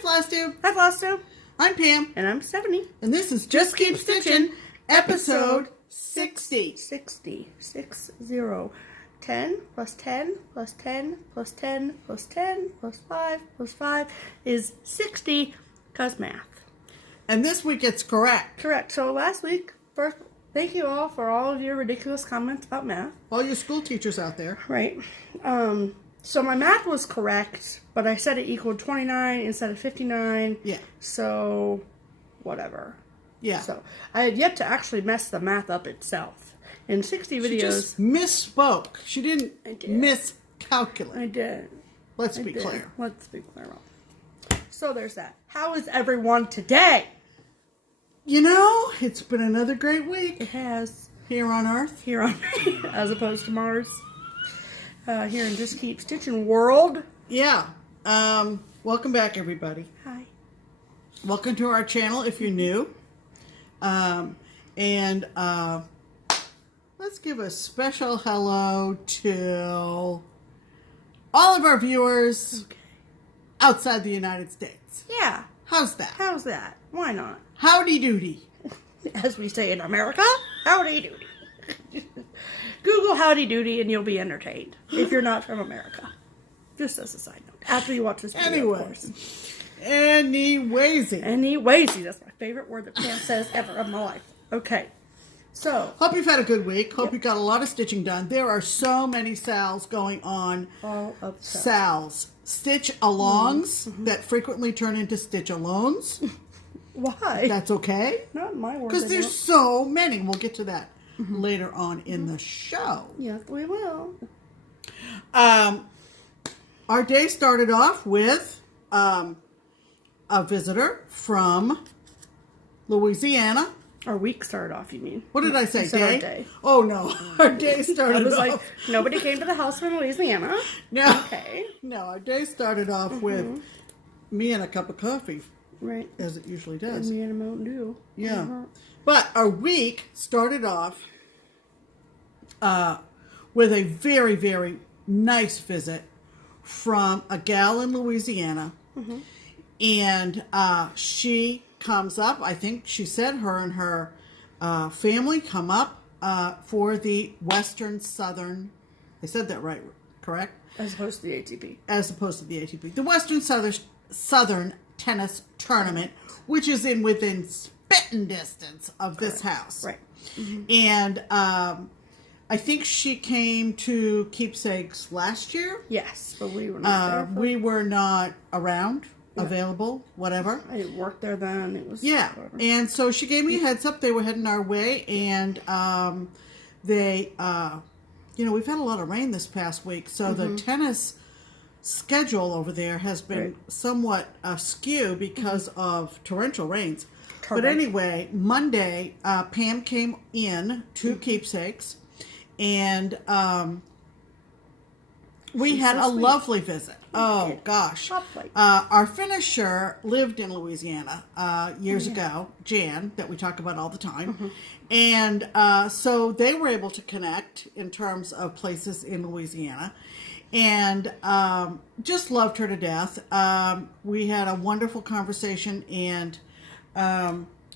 Hi, FlossTube. Hi, FlossTube. I'm Pam. And I'm Stephanie. And this is Just Keep Stitchin', episode 60. 60. 60. 10 plus 10 plus 10 plus 10 plus 10 plus 5 plus 5 is 60, because math. And this week it's correct. Correct. So last week, first, thank you all for all of your ridiculous comments about math. All your school teachers out there. Right. So my math was correct, but I said it equaled 29 instead of 59. Yeah. So, whatever. Yeah. So, I had yet to actually mess the math up itself. In 60 videos... She just misspoke. She didn't miscalculate. I did. Let's be clear. Let's be clear. So, there's that. How is everyone today? You know, it's been another great week. It has. Here on Earth. Here on as opposed to Mars. Here in Just Keep Stitchin' world. Yeah. Welcome back, everybody. Hi. Welcome to our channel if you're new. Let's give a special hello to all of our viewers outside the United States. Yeah. How's that? How's that? Why not? Howdy doody. As we say in America, howdy doody. Google howdy doody and you'll be entertained if you're not from America. Just as a side note. After you watch this video, of course. Anywaysy. That's my favorite word that Pam says ever of my life. Okay. So. Hope you've had a good week. Hope you got a lot of stitching done. There are so many sales going on. All of sales. Stitch-alongs that frequently turn into stitch-alones. Why? That's okay. Not my word. Because there's so many. We'll get to that later on in the show. Yes, we will. Our day started off with a visitor from Louisiana. Our week started off, you mean? What did I say? Day? Oh, no. Our day started off. Like, nobody came to the house from Louisiana. No. Okay. No, our day started off with me and a cup of coffee. Right. As it usually does. And me and a Mountain Dew. Yeah. But our week started off with a very, very nice visit from a gal in Louisiana. And she comes up, I think she said her and her family come up for the Western Southern, I said that right, correct? As opposed to the ATP. As opposed to the ATP. The Western Southern Tennis Tournament, which is within spitting distance of this house. Right. And I think she came to Keepsakes last year. Yes, but we were not there. We were not around, available, whatever. I didn't work there then. It was whatever. And so she gave me a heads up. They were heading our way, and we've had a lot of rain this past week, so the tennis schedule over there has been somewhat askew because of torrential rains. But anyway, Monday, Pam came in to Keepsakes, and we had a lovely visit. Oh, gosh. Our finisher lived in Louisiana years ago, Jan, that we talk about all the time. And so they were able to connect in terms of places in Louisiana. And just loved her to death. We had a wonderful conversation, and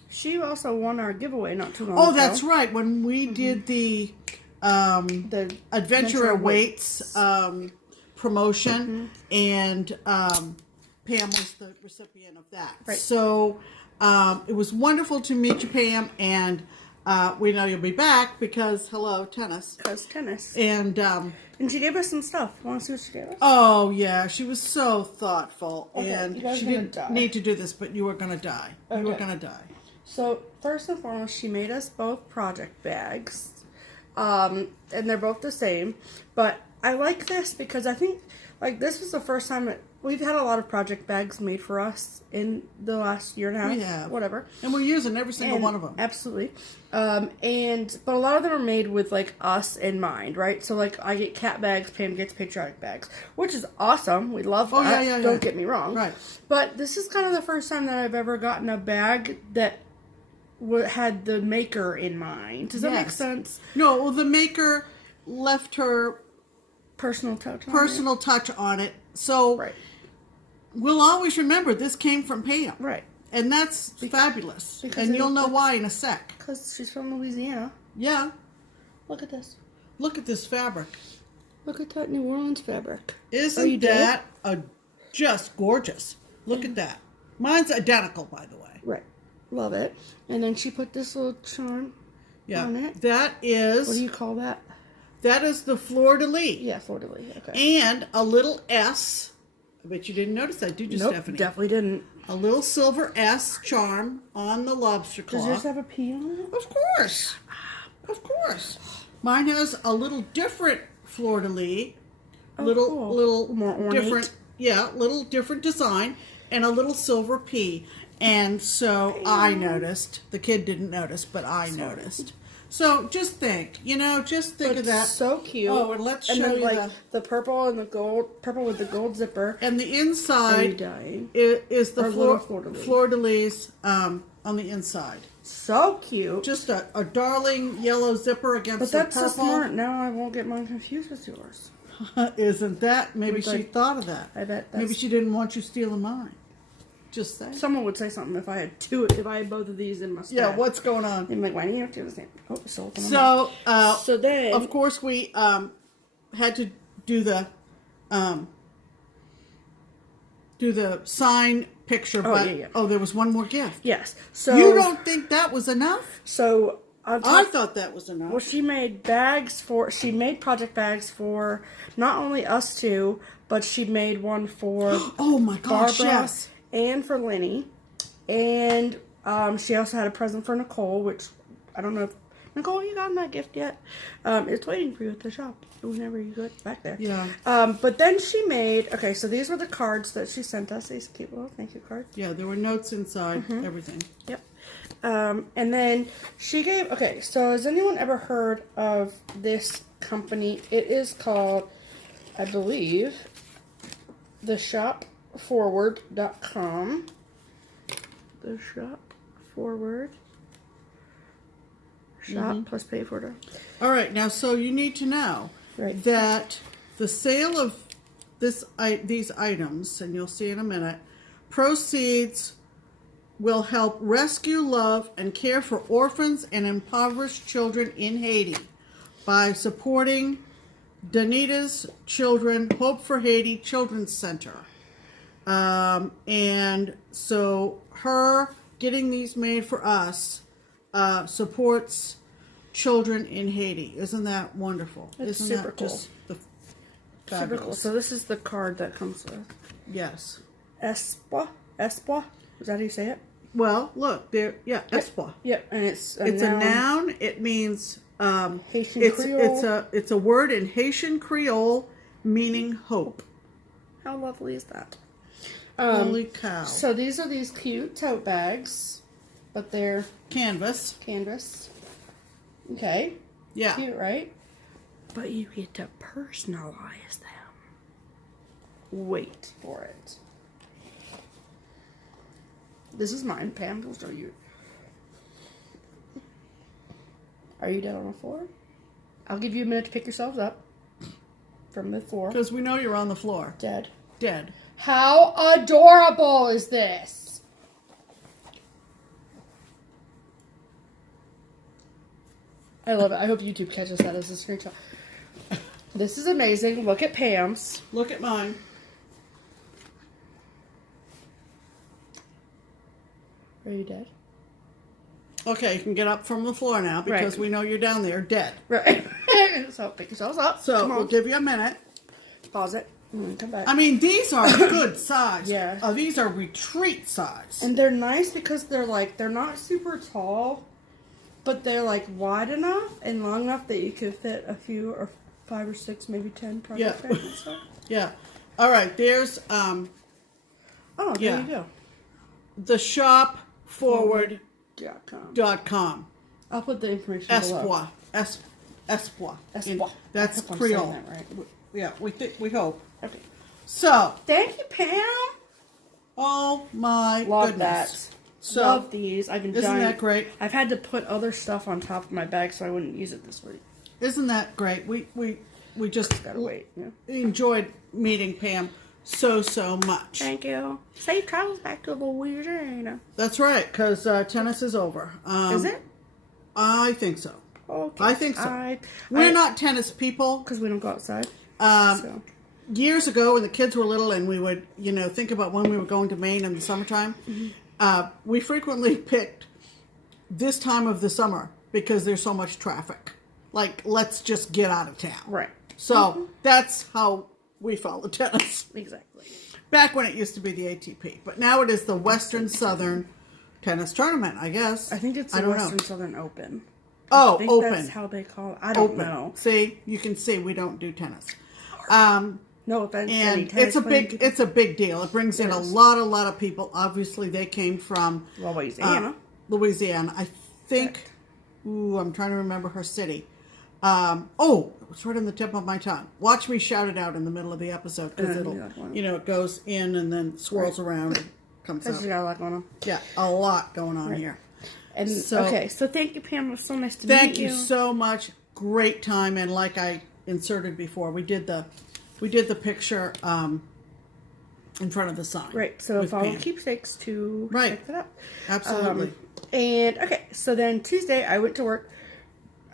she also won our giveaway not too long ago. Oh, that's right. When we did the Adventure Awaits promotion, and Pam was the recipient of that. Right. So it was wonderful to meet you, Pam, and we know you'll be back because, hello, tennis. Because tennis. And she gave us some stuff. Want to see what she gave us? Oh, yeah. She was so thoughtful. Okay, and she didn't need to do this, but you were going to die. Okay. You were going to die. So, first and foremost, she made us both project bags. And they're both the same. But I like this because I think, this was the first time we've had a lot of project bags made for us in the last year and a half. Yeah. Whatever. And we're using every single one of them. Absolutely. But a lot of them are made with, us in mind, right? So, I get cat bags, Pam gets patriotic bags, which is awesome. We love that. Yeah. Don't get me wrong. Right. But this is kind of the first time that I've ever gotten a bag that had the maker in mind. Does that make sense? No, well, the maker left her personal touch on it. So we'll always remember this came from Pam. Right. And that's fabulous. Because And you'll know why in a sec. Because she's from Louisiana. Yeah. Look at this. Look at this fabric. Look at that New Orleans fabric. Isn't that just gorgeous? Look at that. Mine's identical, by the way. Right. Love it. And then she put this little charm on it. That is... What do you call that? That is the fleur-de-lis. Yeah, fleur-de-lis. Okay. And a little S. I bet you didn't notice that, did you, nope, Stephanie? Definitely didn't. A little silver S charm on the lobster claw. Does yours have a P on it? Of course. Of course. Mine has a little different fleur-de-lis. Little more ornate. Different. Yeah, little different design. And a little silver P. And so I noticed. The kid didn't notice, but I noticed. So just think, just think of that. So cute. Oh, and let's show then, you the purple and the gold, purple with the gold zipper. And the inside dying? is the fleur-de-lis. fleur-de-lis on the inside. So cute. Just a darling yellow zipper against the purple. But that's so smart. Now I won't get mine confused with yours. Isn't that? Maybe she thought of that. I bet. Maybe she didn't want you stealing mine. Just say. Someone would say something if I had if I had both of these in my stash. Yeah, what's going on? I'm like, why do you have to do the same? Oh, So then, of course, we had to do the sign picture. But there was one more gift. Yes. So you don't think that was enough? So I thought that was enough. Well, she made project bags for not only us two, but she made one for oh my gosh, Barbara yes. and for Lenny, and she also had a present for Nicole, which I don't know if Nicole, you gotten that gift yet? It's waiting for you at the shop whenever you get back there. Yeah. But then she made so these were the cards that she sent us. These cute little thank you cards. Yeah, there were notes inside everything. Yep. And then she gave, so has anyone ever heard of this company? It is called, I believe, theshopforward.com. The shop forward. Shop plus pay for it. All right, now so you need to know that the sale of these items, and you'll see in a minute, proceeds will help rescue, love, and care for orphans and impoverished children in Haiti by supporting Danita's Children Hope for Haiti Children's Center. And so her getting these made for us supports children in Haiti. Isn't that wonderful? It's Isn't super that cool. just Super cool. So this is the card that comes with. Yes. Espoir? Is that how you say it? Well, look there. Yeah, espoir. Yep, and it's a noun. It means Haitian Creole. It's a word in Haitian Creole meaning hope. How lovely is that? Holy cow! So these are these cute tote bags, but they're canvas. Okay. Yeah. Cute, right? But you get to personalize them. Wait for it. This is mine. Pam will show you. Are you dead on the floor? I'll give you a minute to pick yourselves up from the floor. Because we know you're on the floor. Dead. How adorable is this? I love it. I hope YouTube catches that as a screenshot. This is amazing. Look at Pam's. Look at mine. Are you dead? Okay, you can get up from the floor now because we know you're down there dead. Right. So pick yourselves up. So we'll give you a minute. Pause it. Come back. I mean, these are good size. Yeah. These are retreat size. And they're nice because they're not super tall, but they're wide enough and long enough that you could fit a few or 5 or 6, maybe 10 project bags and stuff. Yeah. All right. There's oh, there you go. The shopforward.com. I'll put the information below. Espoir. Espoir. That's Creole. That right. Yeah, we hope. Okay. So. Thank you, Pam. Oh my Love goodness. That. So, love these. Isn't that great? I've had to put other stuff on top of my bag so I wouldn't use it this week. Isn't that great? We just gotta wait. Yeah. enjoyed meeting Pam. so much. Thank you. Safe travels back to Louisiana. That's right, because tennis is over. Is it? I think so. Okay. I think so. We're not tennis people. Because we don't go outside. Years ago, when the kids were little and we would, think about when we were going to Maine in the summertime, we frequently picked this time of the summer because there's so much traffic. Like, let's just get out of town. Right. So that's how we follow tennis. Exactly. Back when it used to be the ATP. But now it is the Western Southern Tennis Tournament, I guess. I think it's the Western Southern Open. Oh, I think Open. That's how they call it. I don't know. See, you can see we don't do tennis. No offense. And it's a big deal. It brings in a lot of people. Obviously, they came from Louisiana. I think. Ooh, I'm trying to remember her city. It was right on the tip of my tongue. Watch me shout it out in the middle of the episode because it'll, it goes in and then swirls around and comes out. You got a lot going on. Yeah, a lot going on here. And so thank you, Pam. It was so nice to meet you. Thank you so much. Great time, and like I inserted before, we did the picture in front of the sign. Right. So follow Keepsakes to check that out. Absolutely. And so then Tuesday I went to work.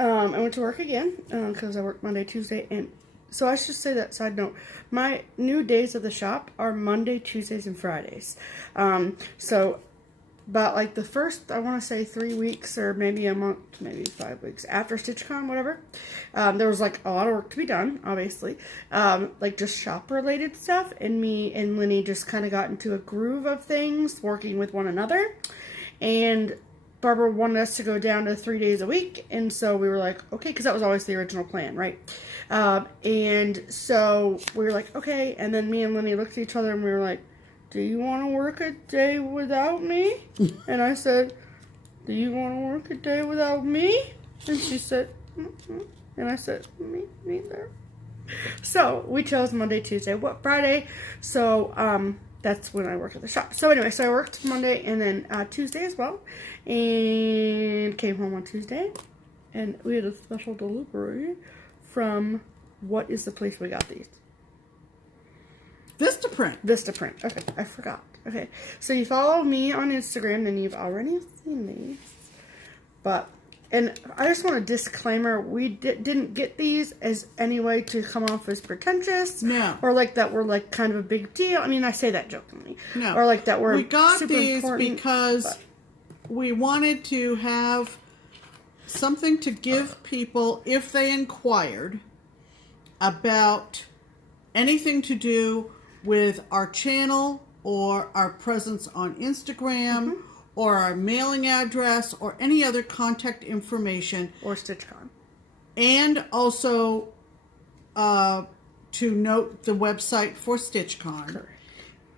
I went to work again because I work Monday, Tuesday, and so I should say that side note. My new days of the shop are Monday, Tuesdays, and Fridays. So about like the first, I want to say 3 weeks or maybe a month, maybe 5 weeks after StitchCon, whatever, there was like a lot of work to be done, obviously, like just shop related stuff, and me and Linny just kind of got into a groove of things, working with one another, and Barbara wanted us to go down to 3 days a week, and so we were like, okay, because that was always the original plan, right? And so we were like, okay, and then me and Linny looked at each other and we were like, do you want to work a day without me? And I said, do you want to work a day without me? And she said, mm-hmm. And I said, me neither. So we chose Monday, Tuesday, Friday. So that's when I work at the shop. So anyway, so I worked Monday and then Tuesday as well. And came home on Tuesday. And we had a special delivery from, what is the place we got these? Vista Print. Vista Print. Okay, I forgot. Okay, so you follow me on Instagram, then you've already seen these. But, and I just want a disclaimer, we didn't get these as any way to come off as pretentious. No. Or like that we're like kind of a big deal. I mean, I say that jokingly. No. Or like that we're We got super these important, because we wanted to have something to give people if they inquired about anything to do with our channel or our presence on Instagram or our mailing address or any other contact information. Or StitchCon. And also to note the website for StitchCon. Correct.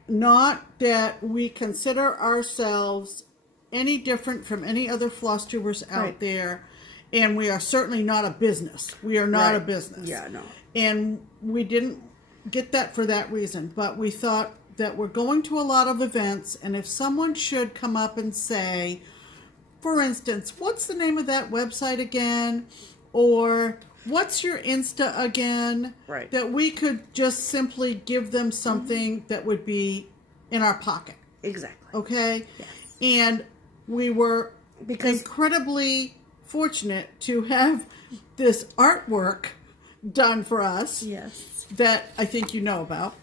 Not that we consider ourselves any different from any other floss tubers out there. And we are certainly not a business. We are not a business. Yeah, no. And we didn't get that for that reason, but we thought that we're going to a lot of events, and if someone should come up and say, for instance, what's the name of that website again, or what's your Insta again, that we could just simply give them something that would be in our pocket. Exactly. Okay? Yes. And we were incredibly fortunate to have this artwork done for us. Yes. That I think you know about.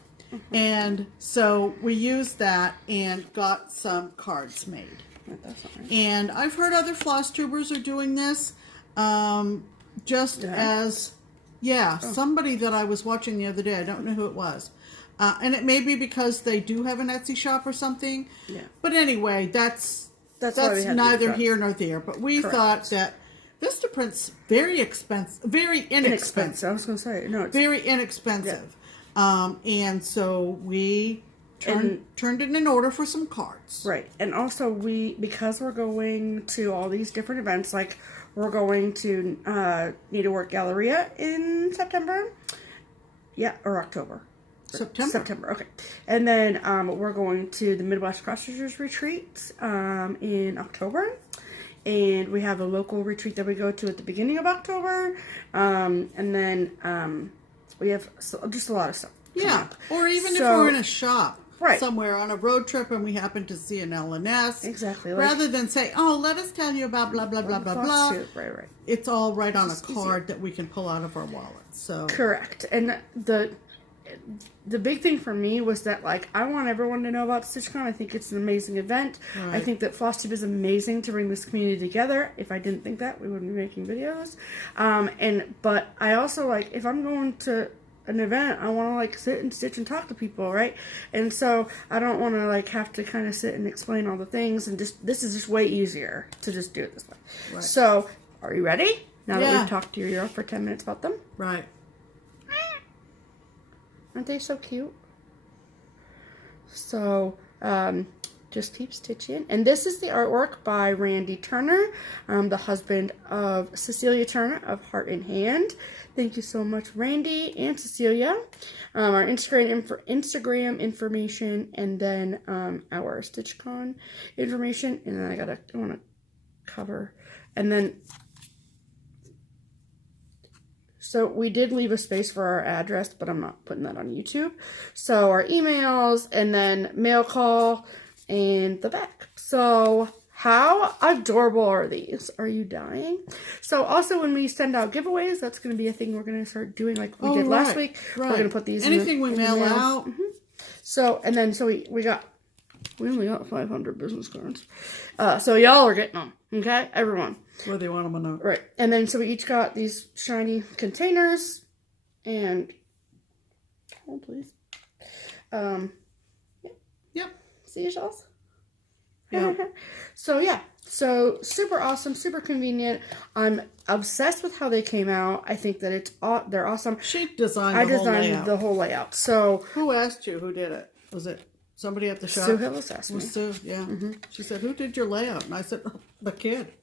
And so we used that and got some cards made. That's all right. And I've heard other floss tubers are doing this. As somebody that I was watching the other day, I don't know who it was. And it may be because they do have an Etsy shop or something. Yeah. But anyway, that's neither here nor there. But we thought that Vista Print's very expensive, very inexpensive. I was going to say, no, it's very inexpensive. Yeah. And so we turned it in order for some cards. Right. And also because we're going to all these different events, like we're going to Needlework Galleria in September. Yeah, or October. September, okay. And then we're going to the Midwest Cross-Stitchers Retreat in October. And we have a local retreat that we go to at the beginning of October. And then we have just a lot of stuff. Yeah, or even if we're in a shop. Right. Somewhere on a road trip and we happen to see an L&S. Exactly. Rather than say, oh, let us tell you about blah, blah, blah, blah, blah. Right. It's all right on a card that we can pull out of our wallet. So correct. And the big thing for me was that, like, I want everyone to know about StitchCon. I think it's an amazing event. Right. I think that FlossTube is amazing to bring this community together. If I didn't think that, we wouldn't be making videos. But I also, like, if I'm going to an event, I want to, like, sit and stitch and talk to people, right? And so I don't want to, like, have to kind of sit and explain all the things, and this is just way easier to just do it this way. Right. So, are you ready? Now that we've talked to your girl for 10 minutes about them? Right. Aren't they so cute? So, Just Keep Stitching. And this is the artwork by Randy Turner, the husband of Cecilia Turner of Heart in Hand. Thank you so much, Randy and Cecilia. Our Instagram information, and then our StitchCon information. And then I want to cover. And then, so we did leave a space for our address, but I'm not putting that on YouTube. So our emails, and then mail call, and the back. So how adorable are these? Are you dying? So also when we send out giveaways, that's going to be a thing we're going to start doing like we did last week. Right. We're going to put these anything we mail out. Mm-hmm. So, and then, so we only got 500 business cards. So y'all are getting them. Okay? Everyone. Whether you want them or not. Right. And then, so we each got these shiny containers, and, hold please. Yep. Seashells. Yeah. So yeah, so super awesome, super convenient. I'm obsessed with how they came out. I think that they're awesome. She designed. I designed the whole layout. So who asked you? Who did it? Was it somebody at the shop? Sue Hillis asked me. Sue, yeah. Mm-hmm. She said, "Who did your layout?" And I said, oh, "The kid."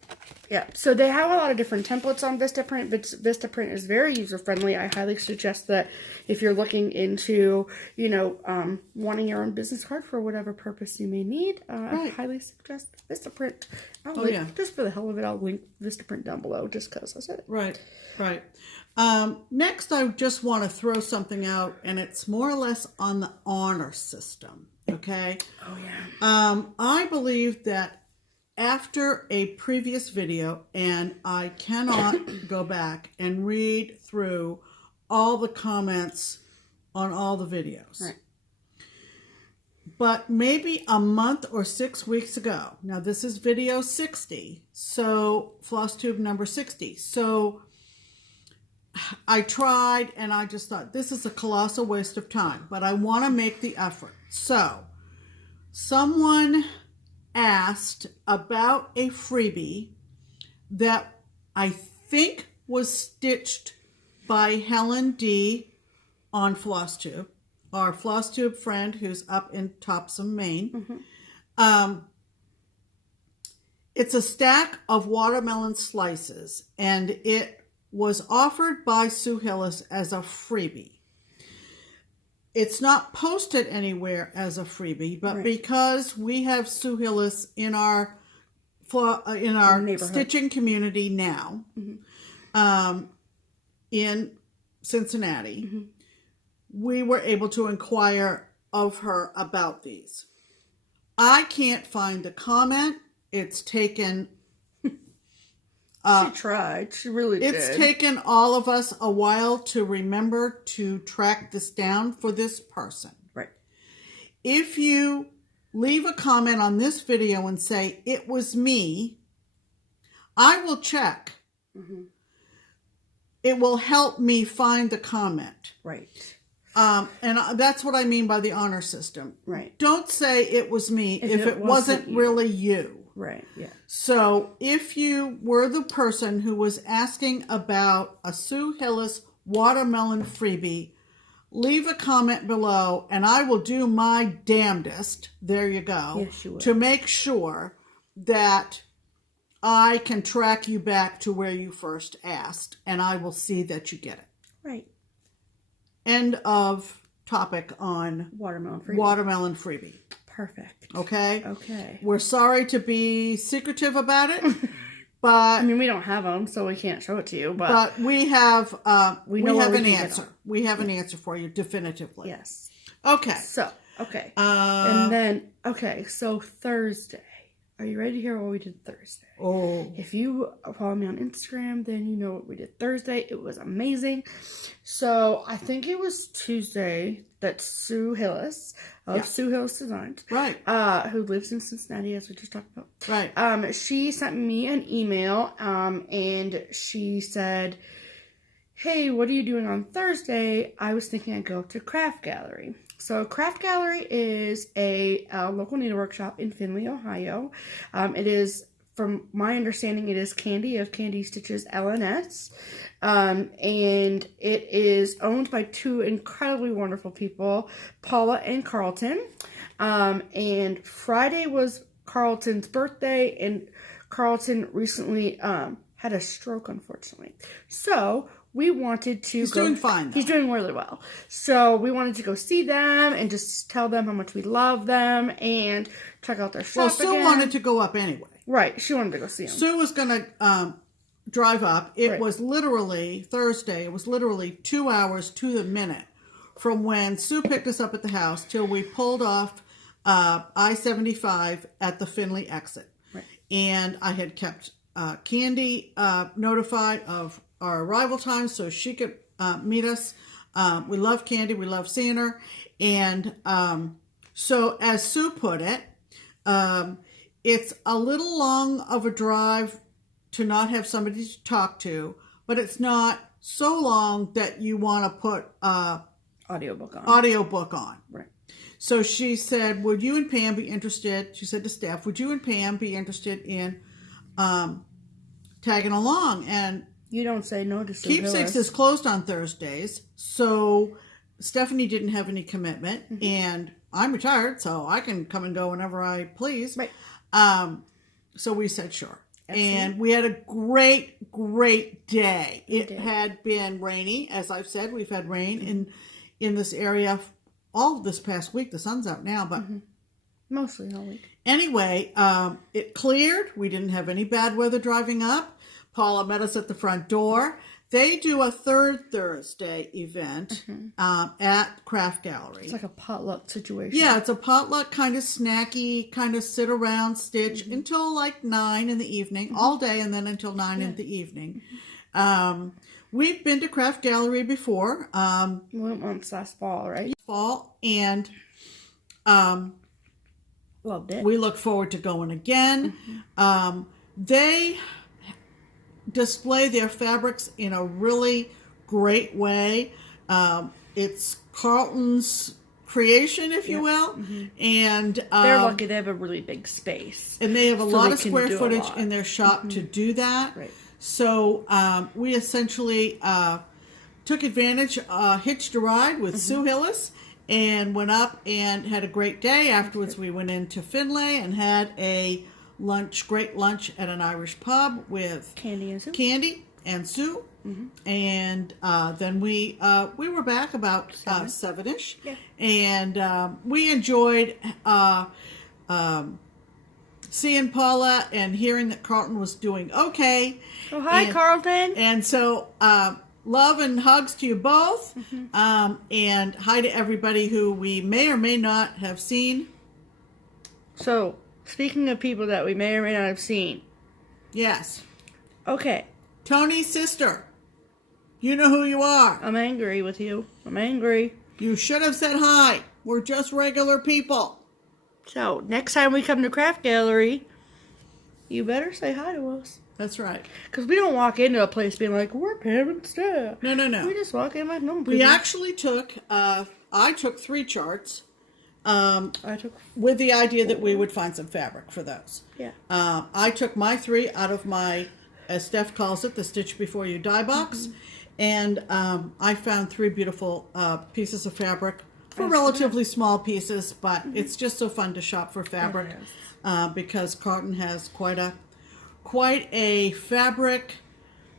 Yeah, so they have a lot of different templates on Vista Print. Vista Print is very user-friendly. I highly suggest that if you're looking into, wanting your own business card for whatever purpose you may need, I highly suggest Vista Print. Just for the hell of it, I'll link Vista Print down below just because I said it. Right. Next, I just want to throw something out, and it's more or less on the honor system, okay? Oh, yeah. I believe that after a previous video, and I cannot go back and read through all the comments on all the videos. Right. But maybe a month or 6 weeks ago, now this is video 60, so FlossTube number 60. So I tried, and I just thought, this is a colossal waste of time, but I want to make the effort. So someone asked about a freebie that I think was stitched by Helen D on FlossTube, our FlossTube friend who's up in Topsom, Maine. Mm-hmm. It's a stack of watermelon slices, and it was offered by Sue Hillis as a freebie. It's not posted anywhere as a freebie, but because we have Sue Hillis in our stitching community now, in Cincinnati, we were able to inquire of her about these. I can't find the comment. It's taken... she tried. She really did. It's taken all of us a while to remember to track this down for this person. Right. If you leave a comment on this video and say, it was me, I will check. Mm-hmm. It will help me find the comment. Right. And that's what I mean by the honor system. Right. Don't say it was me if it wasn't really you. Right, yeah. So if you were the person who was asking about a Sue Hillis watermelon freebie, leave a comment below and I will do my damnedest, there you go, yes, you will, to make sure that I can track you back to where you first asked, and I will see that you get it. Right. End of topic on watermelon freebie. Perfect. Okay? Okay. We're sorry to be secretive about it, But I mean, we don't have them, so we can't show it to you. But we have we have an answer. We have an answer for you definitively. Yes. Okay. So and then so Thursday. Are you ready to hear what we did Thursday? Oh. If you follow me on Instagram, then you know what we did Thursday. It was amazing. So I think it was Tuesday that Sue Hillis of Sue Hillis Designs, right, who lives in Cincinnati, as we just talked about, right. She sent me an email, and she said, "Hey, what are you doing on Thursday? I was thinking I'd go to Craft Gallery." So Craft Gallery is a local needlework shop in Findlay, Ohio. It is, from my understanding, it is Candy of Candy Stitches LNS. And it is owned by two incredibly wonderful people, Paula and Carlton. And Friday was Carlton's birthday, and Carlton recently had a stroke, unfortunately. So we wanted to He's doing fine, though. He's doing really well. So we wanted to go see them and just tell them how much we love them and check out their shop Sue wanted to go up anyway. Right. She wanted to go see them. Sue was going to drive up. It was literally Thursday. It was literally 2 hours to the minute from when Sue picked us up at the house till we pulled off I-75 at the Findlay exit. Right. And I had kept Candy notified of our arrival time so she could meet us. We love Candy. We love seeing her. And so as Sue put it, it's a little long of a drive to not have somebody to talk to, but it's not so long that you want to put audiobook on. Right. So she said, would you and Pam be interested? She said to Steph, would you and Pam be interested in tagging along? And you don't say no to Sue Keepsakes is closed on Thursdays, so Stephanie didn't have any commitment, and I'm retired, so I can come and go whenever I please. Right. So we said sure. Excellent. And we had a great day. It had been rainy, as I've said. We've had rain in this area all this past week. The sun's out now, but mostly all week. Anyway, it cleared. We didn't have any bad weather driving up. Paula met us at the front door. They do a third Thursday event at Craft Gallery. It's like a potluck situation. Yeah, it's a potluck, kind of snacky, kind of sit around, stitch until like 9 in the evening, all day, and then until 9 in the evening. We've been to Craft Gallery before. We went once last fall, right? Fall, and loved it. We look forward to going again. They display their fabrics in a really great way. It's Carlton's creation, if you will, and they're lucky they have a really big space, and they have a lot of square footage in their shop to do that. Right. So we essentially took advantage, hitched a ride with Sue Hillis, and went up and had a great day. Afterwards, we went into Findlay and had a great lunch at an Irish pub with Candy and Sue. And then we were back about 7-ish, and we enjoyed seeing Paula and hearing that Carlton was doing okay. Oh, hi, Carlton. And so love and hugs to you both, and hi to everybody who we may or may not have seen. So, speaking of people that we may or may not have seen. Yes. Okay. Tony's sister. You know who you are. I'm angry with you. I'm angry. You should have said hi. We're just regular people. So, next time we come to Craft Gallery, you better say hi to us. That's right. Because we don't walk into a place being like, we're Pam and Steph. No. We just walk in like normal people. We actually took, I took 3 charts. I took with the idea that we would find some fabric for those. Yeah. I took my 3 out of my, as Steph calls it, the Stitch Before You Die box. And I found 3 beautiful pieces of fabric for relatively small pieces, but it's just so fun to shop for fabric because Carlton has quite a fabric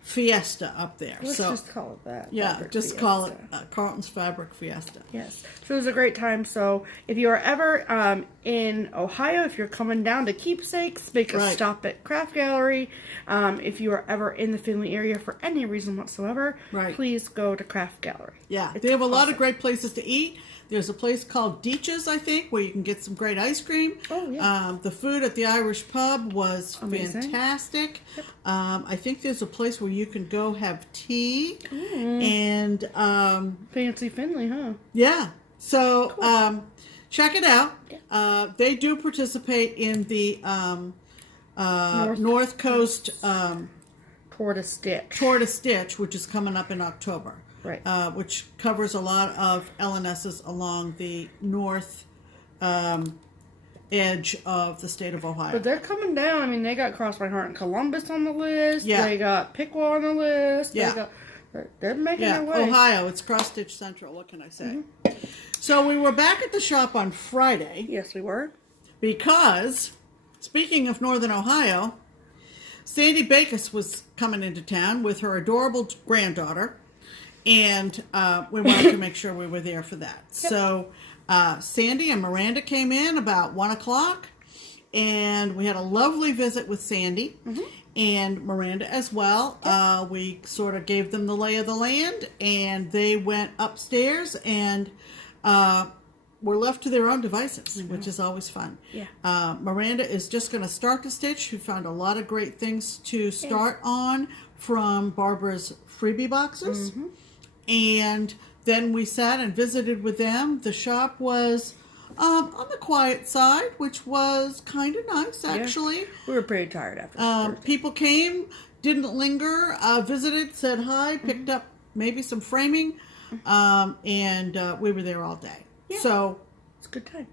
fiesta up there. Let's so just call it that. yeah, Fabric just Fiesta. call it Carlton's Fabric Fiesta. Yes. So it was a great time. So if you are ever in Ohio, if you're coming down to Keepsakes, make a stop at Craft Gallery. If you are ever in the Findlay area for any reason whatsoever, please go to Craft Gallery. Yeah, they have a lot of great places to eat. There's a place called Deech's, I think, where you can get some great ice cream. Oh, yeah. The food at the Irish pub was amazing. Fantastic. Yep. I think there's a place where you can go have tea. And fancy Findlay, huh? Yeah. So cool. Check it out. Yeah. They do participate in the North Coast Tour to Stitch, which is coming up in October. Right. Which covers a lot of L&S's along the north edge of the state of Ohio. But they're coming down. I mean, they got Cross My Heart and Columbus on the list. Yeah. They got Piqua on the list. Yeah. They're making their way. Ohio. It's Cross Stitch Central. What can I say? So we were back at the shop on Friday. Yes, we were. Because, speaking of Northern Ohio, Sandy Becketts was coming into town with her adorable granddaughter. And we wanted to make sure we were there for that. Yep. So Sandy and Miranda came in about 1 o'clock. And we had a lovely visit with Sandy. And Miranda as well. Yep. We sort of gave them the lay of the land. And they went upstairs and were left to their own devices, which is always fun. Yeah. Miranda is just going to start to stitch. She found a lot of great things to start on from Barbara's freebie boxes. And then we sat and visited with them. The shop was on the quiet side, which was kind of nice, actually. Yeah. We were pretty tired after people came, didn't linger, visited, said hi, picked up maybe some framing, and we were there all day. Yeah. So it's a good time.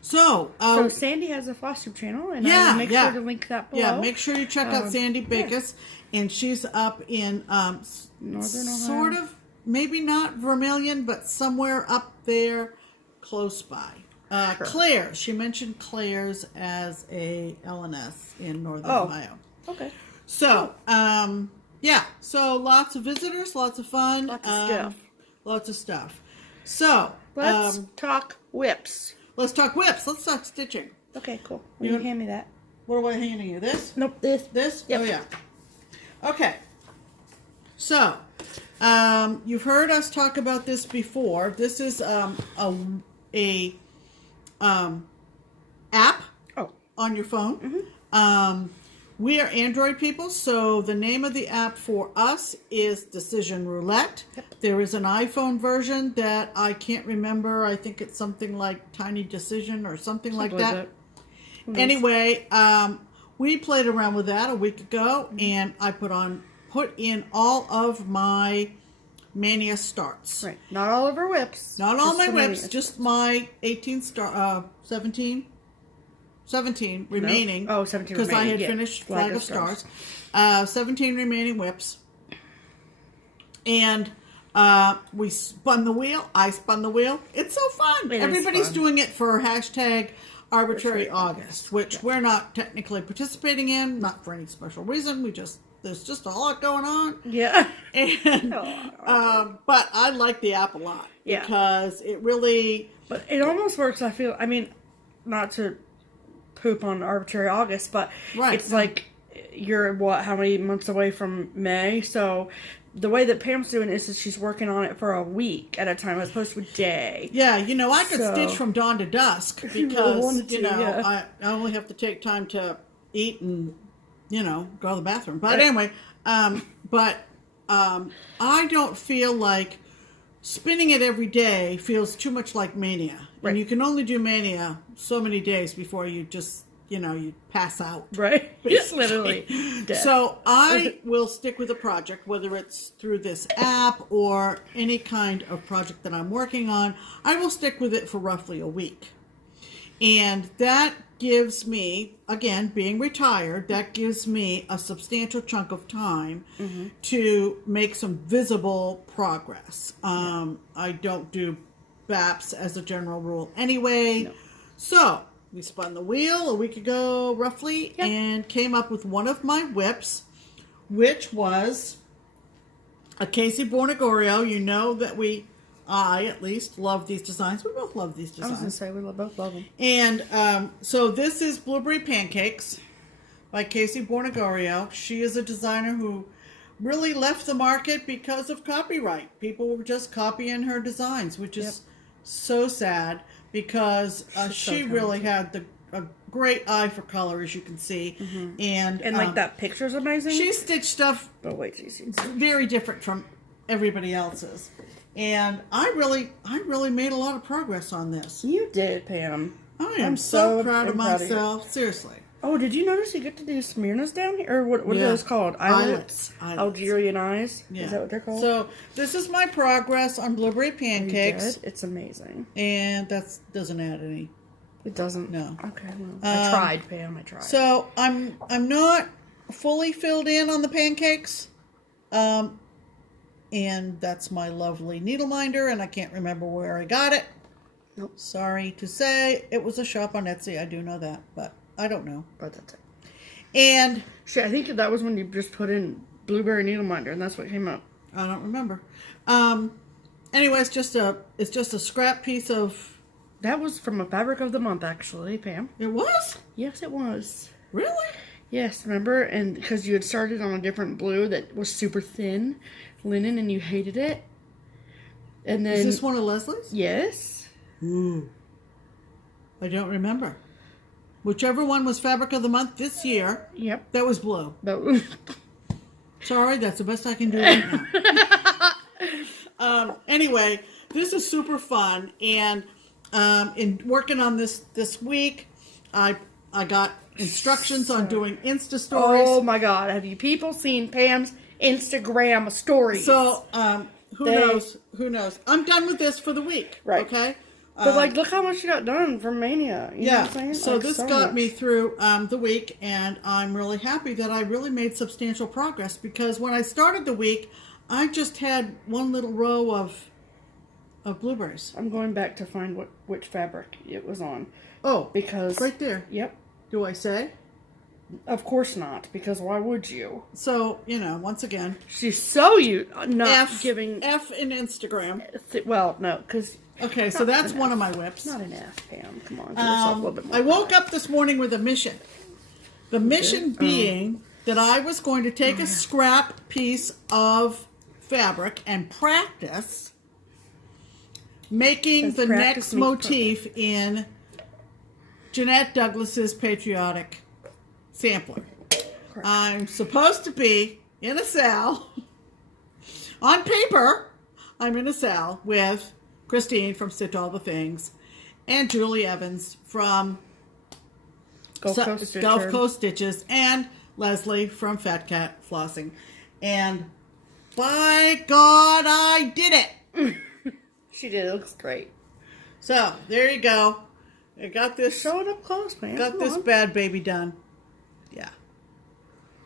So Sandy has a FlossTube channel, and I will make sure to link that below. Yeah, make sure you check out Sandy Becketts, and she's up in Northern Ohio. Sort of, maybe not Vermilion, but somewhere up there close by. Claire's. She mentioned Claire's as a LNS in Northern Ohio. Okay. So, so lots of visitors, lots of fun. Lots of stuff. So, let's talk whips. Let's talk whips. Let's talk stitching. Okay, cool. Will you hand me that? What am I handing you? This? Nope, this. This? Yep. Oh, yeah. Okay. So, you've heard us talk about this before. This is a app on your phone. We are Android people, so the name of the app for us is Decision Roulette. Yep. There is an iPhone version that I can't remember. I think it's something like Tiny Decision or something like that. Anyway, we played around with that a week ago, and I put in all of my Mania starts. Right. Not all of our whips. Not all my whips, just my 17 remaining. No. Oh, 17 remaining. Because I had finished Flag of Stars. 17 remaining whips. And we spun the wheel. I spun the wheel. It's so fun. Everybody's doing it for hashtag Arbitrary August, which we're not technically participating in, not for any special reason. There's just a lot going on. Yeah. And, but I like the app a lot. Yeah. Because it really... But it almost works, I feel, I mean, not to poop on Arbitrary August, but it's like you're, how many months away from May? So the way that Pam's doing this is she's working on it for a week at a time as opposed to a day. Yeah, I could stitch from dawn to dusk because, I only have to take time to eat and, go to the bathroom. But anyway, I don't feel like spinning it every day feels too much like Mania. Right. And you can only do Mania so many days before you just, you pass out. Right. Yes, literally. Death. So I will stick with a project, whether it's through this app or any kind of project that I'm working on. I will stick with it for roughly a week. And that gives me, again, being retired, that gives me a substantial chunk of time to make some visible progress. I don't do BAPs as a general rule anyway. No. So we spun the wheel a week ago, roughly, and came up with one of my whips, which was a Casey Bornegorio. You know that I at least love these designs. We both love these designs. I was going to say, we both love them. And so this is Blueberry Pancakes by Casey Bornegorio. She is a designer who really left the market because of copyright. People were just copying her designs, which is so sad because she really had a great eye for color, as you can see. And like that picture's amazing. She stitched stuff very different from everybody else's. And I really made a lot of progress on this. You did, Pam. I am so proud of myself. Seriously. Oh, did you notice you get to do Smyrnas down here? Or what are those called? Eyelets? Algerian eyes? Yeah. Is that what they're called? So, this is my progress on Blueberry Pancakes. You did? It's amazing. And that doesn't add any. It doesn't? No. Okay, well, I tried, Pam. I tried. So, I'm not fully filled in on the pancakes. And that's my lovely needle minder, and I can't remember where I got it. Nope. Sorry to say. It was a shop on Etsy. I do know that, but I don't know. But that's it. And I think that was when you just put in blueberry needle minder, and that's what came up. I don't remember. Anyway, it's just a scrap piece of. That was from a fabric of the month, actually, Pam. It was? Yes, it was. Really? Yes, remember? And because you had started on a different blue that was super thin linen, and you hated it. And then is this one of Leslie's? Yes. Ooh. I don't remember. Whichever one was fabric of the month this year. Yep. That was blue. Sorry, that's the best I can do right now. Anyway, this is super fun, and in working on this week, I got instructions on doing Insta stories. Oh my God! Have you people seen Pam's Instagram stories? So who knows? Who knows? I'm done with this for the week. Right. Okay. But look how much you got done from Mania. You know what I'm saying? So this got me through the week, and I'm really happy that I really made substantial progress, because when I started the week, I just had one little row of blueberries. I'm going back to find which fabric it was on. Oh, because right there. Yep. Do I say? Of course not, because why would you? So, once again, she's so giving F in Instagram. Well, no, because okay, so that's one of my whips. Not an F, Pam. Come on, give yourself a little bit more. I woke up this morning with a mission. The mission being that I was going to take a scrap piece of fabric and practice making the next motif in Jeannette Douglas's Patriotic sampler. Correct. I'm supposed to be in a cell. On paper, I'm in a cell with Christine from Stitch All the Things and Julie Evans from Gulf Coast Stitches and Leslie from FhatCatFlossing. And by God, I did it. She did. It looks great. So, there you go. I got this. Show it up close, man. Got this bad baby done. Yeah.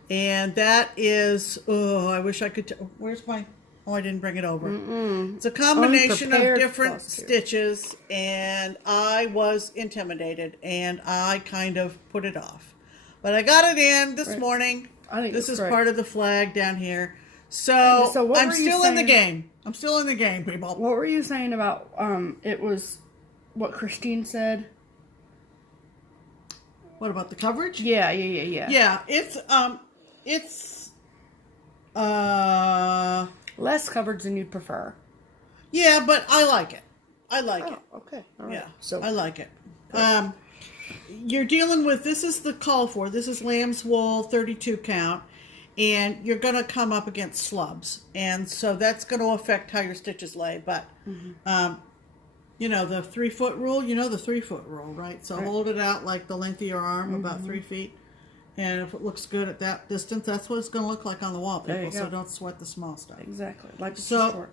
And that is, I wish I could, where's my, I didn't bring it over. It's a combination of different stitches, and I was intimidated, and I kind of put it off. But I got it in this morning. I think this is part of the flag down here. So I'm still in the game. I'm still in the game, people. What were you saying about, it was what Christine said? What about the coverage? Yeah. Yeah, it's less coverage than you'd prefer. Yeah, but I like it. Okay. All right. Yeah, so I like it. You're dealing with, this is the call for, this is lamb's wool 32 count, and you're going to come up against slubs, and so that's going to affect how your stitches lay, but the 3 foot rule, the 3 foot rule, right? So hold it out like the length of your arm, about 3 feet. And if it looks good at that distance, that's what it's going to look like on the wall, people. So don't sweat the small stuff. Exactly. Like so,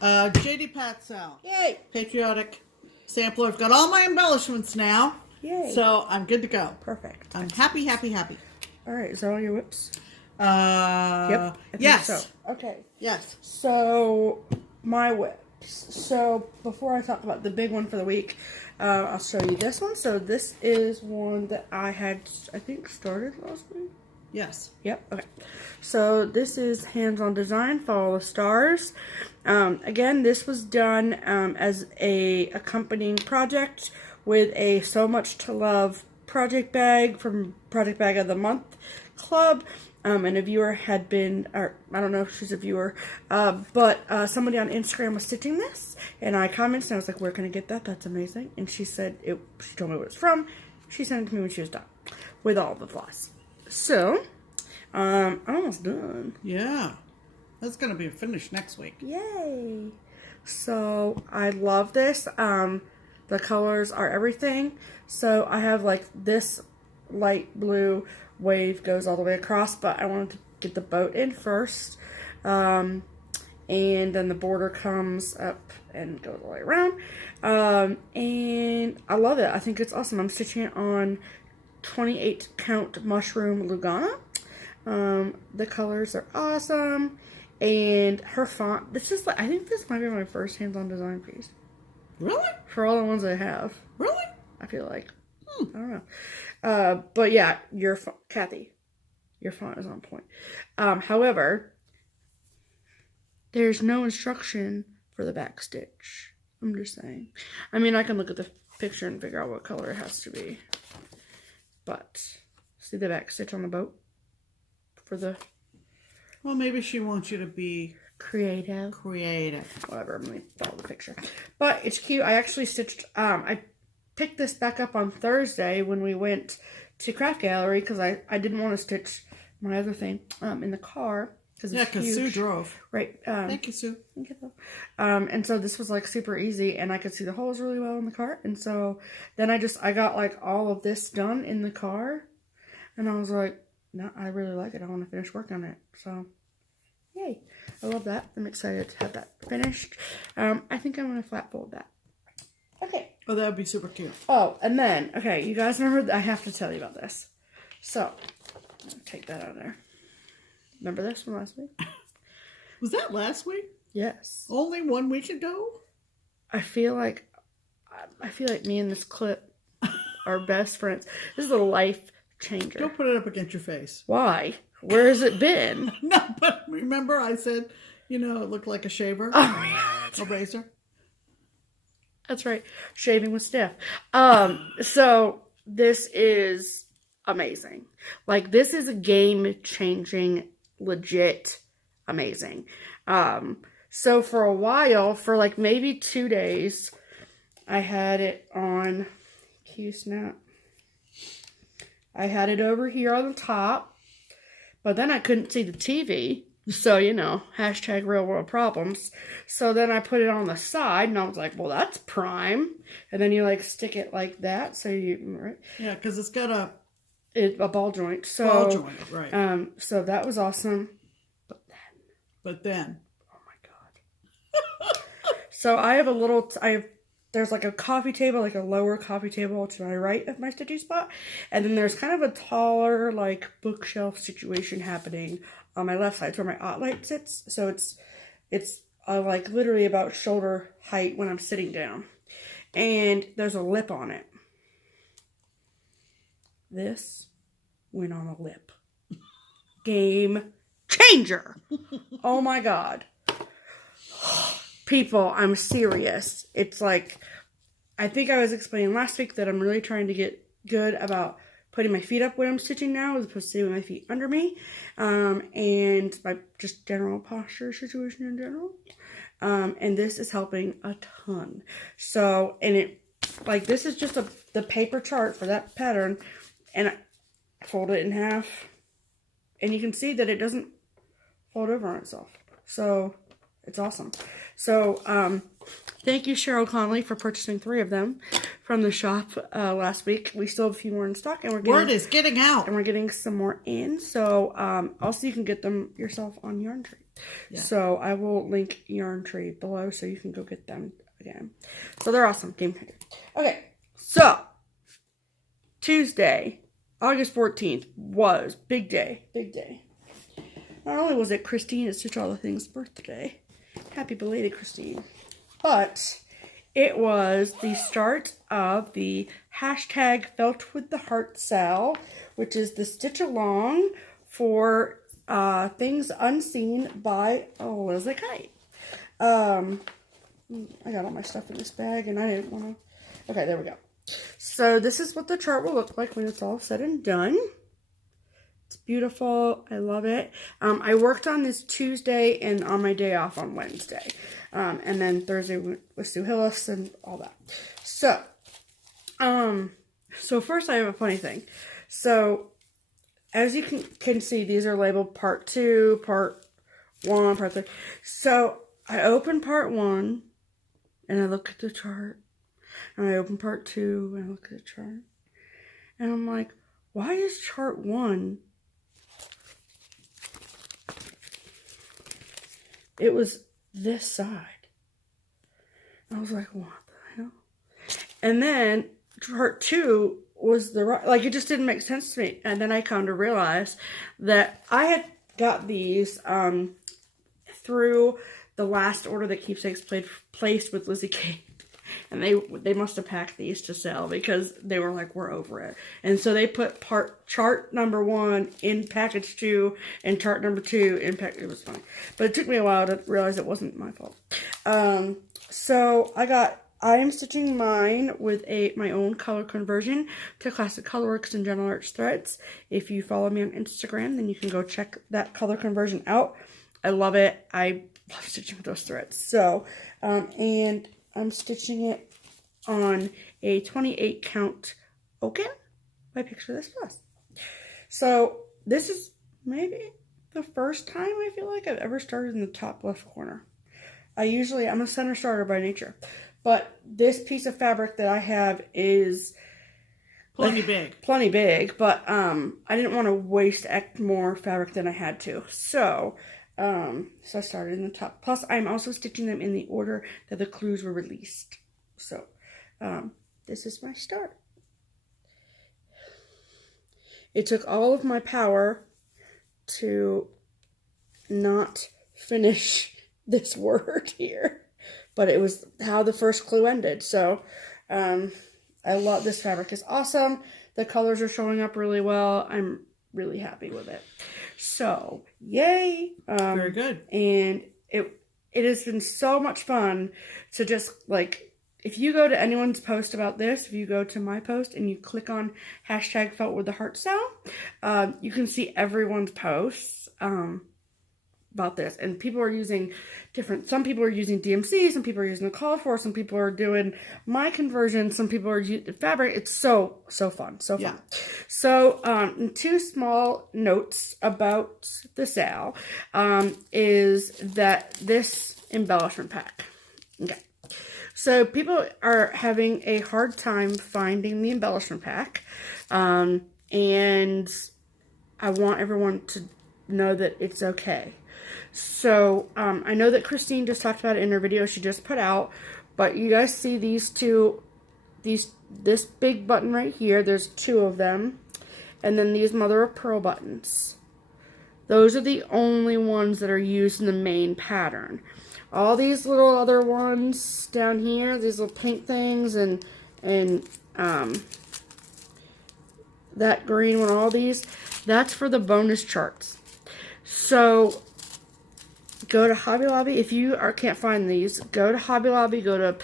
JD Pat Sal. Yay! Patriotic sampler. I've got all my embellishments now. Yay. So I'm good to go. Perfect. I'm happy. All right. Is that all your whips? Yep. Yes. So. Okay. Yes. So my whips. So before I talk about the big one for the week, I'll show you this one. So this is one that I had, I think, started last week. Yes. Yep. Okay. So this is hands-on design. Follow the stars. Again, this was done as a accompanying project with a So Much to Love project bag from Project Bag of the Month Club. And a viewer had been, or I don't know if she's a viewer, but somebody on Instagram was stitching this, and I commented and I was like, "Where can I get that? That's amazing." And she said she told me what it's from. She sent it to me when she was done with all the floss. So, I'm almost done. Yeah. That's going to be finished next week. Yay. So, I love this. The colors are everything. So, I have like this light blue wave goes all the way across, but I wanted to get the boat in first. And then the border comes up and goes all the way around. And I love it. I think it's awesome. I'm stitching it on 28 count mushroom Lugana. The colors are awesome, and her font, this is like, I think this might be my first hands-on design piece. Really? For all the ones I have. Really? I feel like. I don't know. But yeah, Kathy, your font is on point. However, there's no instruction for the back stitch. I'm just saying. I mean, I can look at the picture and figure out what color it has to be. But, see the back stitch on the boat? For the... Well, maybe she wants you to be... Creative. Whatever. Let me follow the picture. But it's cute. I actually stitched... I picked this back up on Thursday when we went to Craft Gallery because I didn't want to stitch my other thing in the car. Yeah, because Sue drove. Right. Thank you, Sue. Thank you. And so this was like super easy, and I could see the holes really well in the car. And so then I got like all of this done in the car, and I was like, no, I really like it. I want to finish work on it. So, yay. I love that. I'm excited to have that finished. I think I'm going to flat fold that. Okay. Oh, that would be super cute. Oh, and then, okay, you guys remember, I have to tell you about this. So, I'll take that out of there. Remember this from last week? Was that last week? Yes. Only 1 week ago? I feel like me and this clip are best friends. This is a life changer. Don't put it up against your face. Why? Where has it been? No, but remember I said, it looked like a shaver? Oh, yeah. A razor? That's right. Shaving with Steph. So this is amazing. Like, this is a game-changing, legit amazing. So for a while, for like maybe 2 days, I had it on Q-Snap. I had it over here on the top, but then I couldn't see the TV. So, hashtag real world problems. So then I put it on the side, and I was like, well, that's prime. And then you, like, stick it like that. So you, right? Yeah, because it's got a ball joint. So, ball joint, right. So that was awesome. But then. Oh, my God. So I have there's like a coffee table, like a lower coffee table to my right of my stitching spot. And then there's kind of a taller, like, bookshelf situation happening on my left side, where my ot light sits. So it's like literally about shoulder height when I'm sitting down. And there's a lip on it. This went on a lip. Game changer. Oh my God. People, I'm serious. It's like, I think I was explaining last week that I'm really trying to get good about putting my feet up when I'm stitching now, as opposed to sitting with my feet under me. And my just general posture situation in general. And this is helping a ton. So, and this is just the paper chart for that pattern. And I fold it in half. And you can see that it doesn't fold over on itself. So, it's awesome. So, thank you, Cheryl Connolly, for purchasing 3 of them from the shop last week. We still have a few more in stock, and word is getting out, and we're getting some more in. So, also you can get them yourself on Yarn Tree. Yeah. So I will link Yarn Tree below, so you can go get them again. So they're awesome. Game changer. Okay, so Tuesday, August 14th was big day. Big day. Not only was it Christine Stitch All the Things' birthday. Happy belated, Christine. But it was the start of the hashtag Felt with the Heart sale, which is the stitch along for Things Unseen by Lizzie Kite. I got all my stuff in this bag and I didn't want to... Okay, there we go. So this is what the chart will look like when it's all said and done. It's beautiful. I love it. I worked on this Tuesday and on my day off on Wednesday. And then Thursday with Sue Hillis and all that. So first I have a funny thing. So as you can see, these are labeled part 2, part 1, part 3. So I open part 1 and I look at the chart. And I open part 2 and I look at the chart. And I'm like, why is chart 1? It was this side. I was like, what the hell? And then chart 2 was the right, like, it just didn't make sense to me. And then I kind of realized that I had got these through the last order that Keepsakes placed with Lizzie Kate. And they must have packed these to sell because they were like, we're over it. And so they put chart number 1 in package 2 and chart number 2 in package. It was funny. But it took me a while to realize it wasn't my fault. So I am stitching mine with my own color conversion to Classic Colorworks and Gentle Arch Threads. If you follow me on Instagram, then you can go check that color conversion out. I love it. I love stitching with those threads. So, and I'm stitching it on a 28 count Oaken by Picture This Plus. So this is maybe the first time I feel like I've ever started in the top left corner. I'm a center starter by nature, but this piece of fabric that I have is plenty big, but I didn't want to waste more fabric than I had to. So I started in the top. Plus, I'm also stitching them in the order that the clues were released. So, this is my start. It took all of my power to not finish this word here. But it was how the first clue ended. So, I love this fabric. It's awesome. The colors are showing up really well. I'm really happy with it. So, yay. Very good. And it has been so much fun to just, like, if you go to anyone's post about this, if you go to my post and you click on hashtag felt with the heart sound, you can see everyone's posts about this. And people are using some people are using DMC, some people are using the call for, some people are doing my conversion, some people are using fabric. It's so fun, so fun. Yeah. So, 2 small notes about the sale is that this embellishment pack. Okay. So people are having a hard time finding the embellishment pack, and I want everyone to know that it's okay. So, I know that Christine just talked about it in her video she just put out, but you guys see these two, this big button right here, there's 2 of them, and then these mother of pearl buttons. Those are the only ones that are used in the main pattern. All these little other ones down here, these little pink things, and that green one, all these, that's for the bonus charts. So, go to Hobby Lobby. If you can't find these, go to Hobby Lobby, go to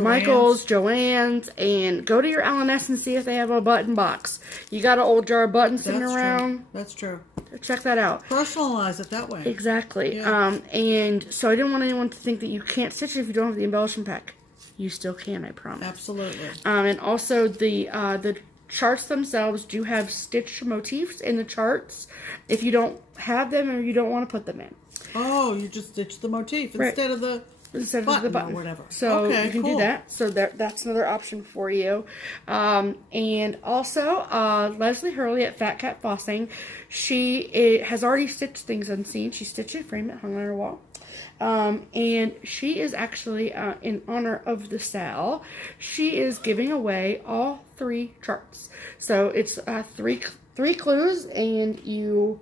Michael's, Joann's, and go to your L&S and see if they have a button box. You got an old jar of buttons sitting around. That's true. Check that out. Personalize it that way. Exactly. Yeah. And so I didn't want anyone to think that you can't stitch it if you don't have the embellishment pack. You still can, I promise. Absolutely. And also the charts themselves do have stitch motifs in the charts if you don't have them or you don't want to put them in. Oh, you just stitch the motif instead of the button or whatever. So you can do that. So that's another option for you. And also, Leslie Hurley at FhatCatFlossing, she has already stitched Things Unseen. She stitched it, framed it, hung on her wall. And she is actually, in honor of the sale, she is giving away all 3 charts. So it's 3 clues, and you...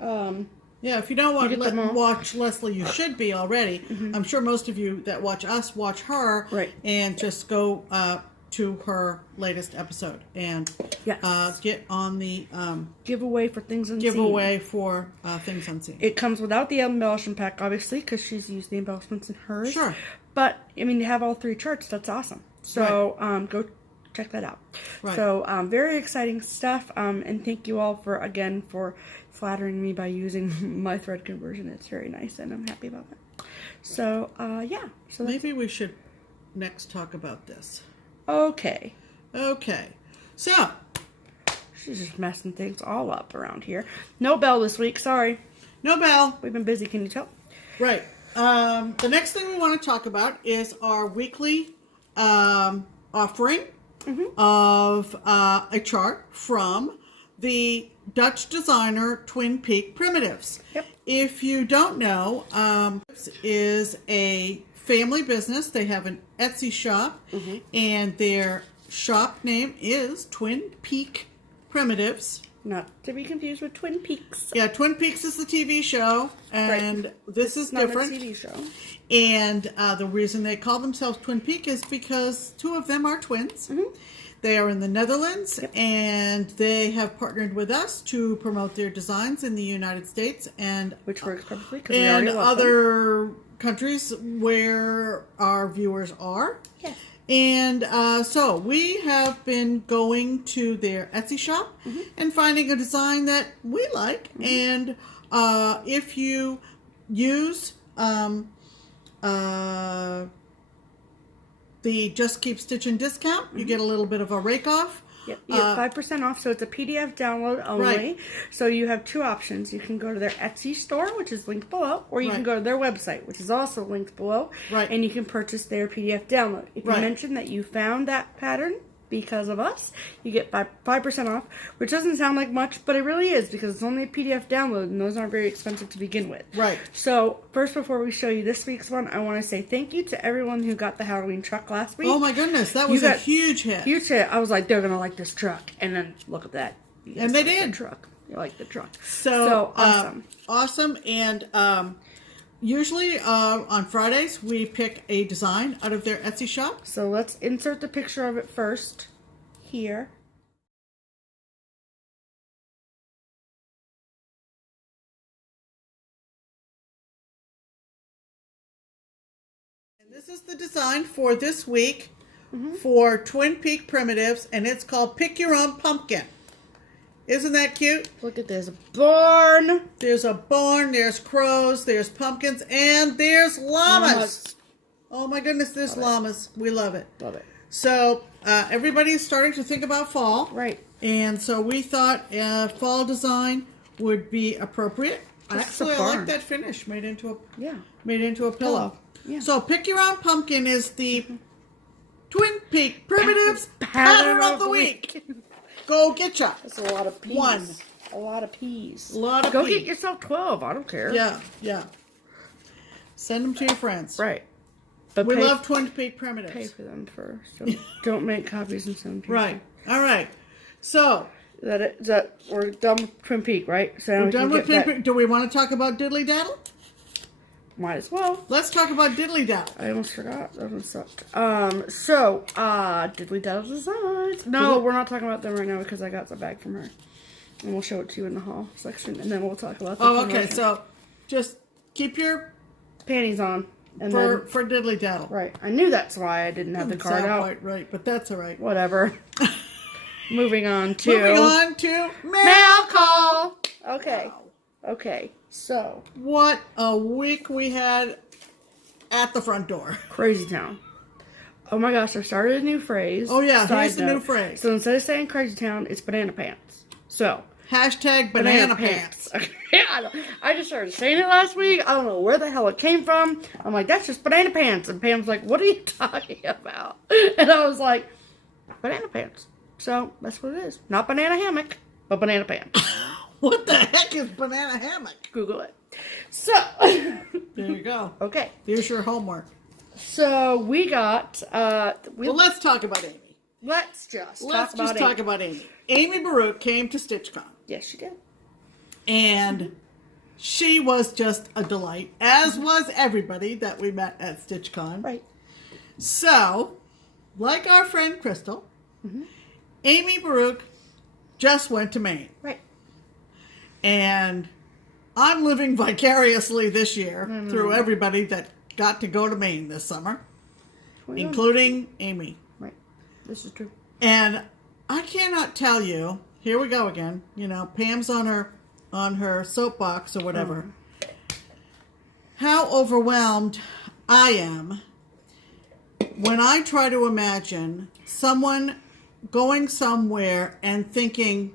yeah, if you don't watch Leslie, you should be already. I'm sure most of you that watch us watch her. Right. And just go to her latest episode and Yes. get on the giveaway for Things Unseen. giveaway for Things Unseen. It comes without the embellishment pack, obviously, because she's used the embellishments in hers. Sure. But, I mean, you have all 3 charts. That's awesome. So, go check that out. Right. So, very exciting stuff. And thank you all for flattering me by using my thread conversion. It's very nice, and I'm happy about that. So, yeah. So maybe we should next talk about this. Okay. So, she's just messing things all up around here. No bell this week. Sorry. No bell. We've been busy. Can you tell? Right. The next thing we want to talk about is our weekly offering of a chart from the Dutch designer Twin Peak Primitives. Yep. If you don't know, this is a family business. They have an Etsy shop, and their shop name is Twin Peak Primitives. Not to be confused with Twin Peaks. Yeah, Twin Peaks is the TV show, and this is not different. a TV show. And the reason they call themselves Twin Peak is because 2 of them are twins. They are in the Netherlands, and they have partnered with us to promote their designs in the United States and which works perfectly because we already love other countries where our viewers are. Yes. And so we have been going to their Etsy shop and finding a design that we like. And if you use the Just Keep Stitchin discount, you get a little bit of a rake off. Yep, you get 5% off, so it's a PDF download only. Right. So you have 2 options. You can go to their Etsy store, which is linked below, or you can go to their website, which is also linked below. Right. And you can purchase their PDF download. If you mention that you found that pattern because of us, you get 5% off, which doesn't sound like much, but it really is because it's only a PDF download, and those aren't very expensive to begin with. Right. So first, before we show you this week's one, I want to say thank you to everyone who got the Halloween truck last week. Oh my goodness, that was a huge hit. Huge hit. I was like, they're gonna like this truck, and then look at that. And they did. The truck. You like the truck. So awesome. Awesome. And usually on Fridays we pick a design out of their Etsy shop. So let's insert the picture of it first here. And this is the design for this week for Twin Peak Primitives, and it's called Pick Your Own Pumpkin. Isn't that cute? Look at this barn. There's a barn, there's crows, there's pumpkins, and there's llamas. Oh my goodness, there's llamas. We love it. Love it. So everybody's starting to think about fall. Right. And so we thought fall design would be appropriate. Actually, I like that finish made into a pillow. Yeah. So Pick Your Own Pumpkin is the Twin Peak Primitives Pattern of the Week. Go get ya. That's a lot of peas. One. A lot of peas. A lot of Go peas. get yourself 12. I don't care. Yeah. Send them to your friends. Right. But We love Twin Peak Primitives. Pay for them first. Don't make copies and send them to Right. All right. So Is that we're done with Twin Peak, right? So we're done with Twin Peak. Do we want to talk about Diddly Daddle? Might as well. Let's talk about Diddly Daddle. I almost forgot. That one sucked. Diddly Daddle designs. No, we're not talking about them right now because I got the bag from her. And we'll show it to you in the haul section, and then we'll talk about the okay. So just keep your panties on. And for Diddly Daddle. Right. I knew that's why I didn't have the card out. Quite right, but that's all right. Whatever. Moving on to mail call. Okay. Wow. Okay. So what a week we had at the front door. Crazy Town. Oh my gosh, I started a new phrase. Oh yeah, here's the note. new phrase. So instead of saying Crazy Town, it's Banana Pants. So hashtag banana pants. I just started saying it last week. I don't know where the hell it came from. I'm like, that's just banana pants. And Pam's like, what are you talking about? And I was like, banana pants. So that's what it is. Not banana hammock, but banana pants. What the heck is banana hammock? Google it. So there you go. Okay. Here's your homework. So we got let's talk about Aimee. Let's just talk about Aimee. Aimee Baruch came to StitchCon. Yes, she did. And she was just a delight, as was everybody that we met at StitchCon. Right. So, like our friend Crystal, Aimee Baruch just went to Maine. Right. And I'm living vicariously this year through everybody that got to go to Maine this summer, including Aimee. Right. This is true. And I cannot tell you, here we go again, you know, Pam's on her soapbox or whatever, how overwhelmed I am when I try to imagine someone going somewhere and thinking,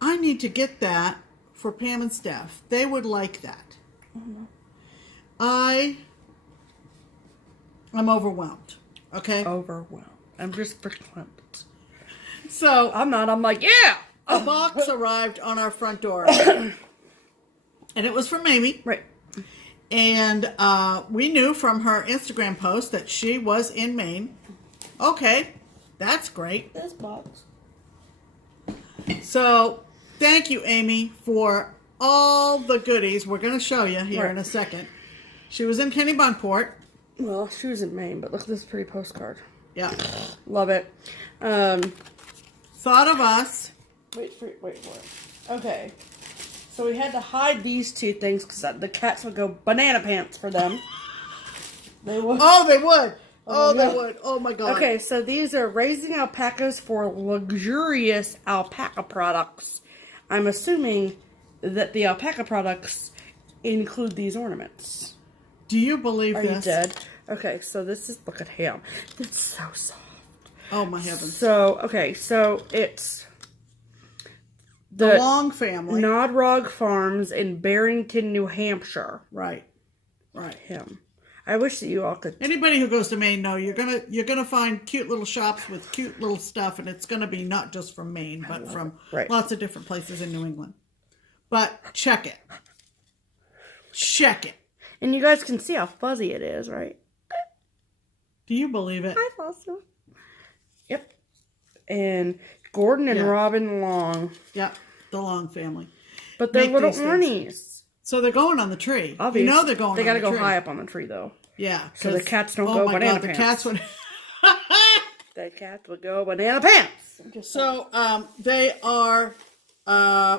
I need to get that for Pam and Steph. They would like that. I'm overwhelmed. Okay? Overwhelmed. I'm just verklempt. So I'm not. I'm like, yeah! a box arrived on our front door. And it was from Aimee. Right. And we knew from her Instagram post that she was in Maine. Okay, that's great. This box. So, thank you, Aimee, for all the goodies. We're going to show you here in a second. She was in Kennebunkport. Well, she was in Maine, but look at this pretty postcard. Yeah. Love it. Thought of us. Wait for it. Okay. So we had to hide these two things because the cats would go banana pants for them. They would. Oh, they would. Oh, They would. Oh, my God. Okay, so these are raising alpacas for luxurious alpaca products. I'm assuming that the alpaca products include these ornaments. Do you believe Are this? you dead? Okay, so this is, look at him. It's so soft. Oh, my heavens. So, okay, so it's The Long family. Nodrog Farms in Barrington, New Hampshire. Right. Him. I wish that you all could. Anybody who goes to Maine know you're gonna find cute little shops with cute little stuff, and it's gonna be not just from Maine, but from lots of different places in New England. But check it. And you guys can see how fuzzy it is, right? Do you believe it? Hi, Foster. Yep. And Gordon and Robin Long. Yep, the Long family. But they're little ornies. So they're going on the tree. Obviously. You know they're going on the tree. They gotta go high up on the tree, though. Yeah. So the cats don't go banana pants. The cats would... The cats would go banana pants. So they are...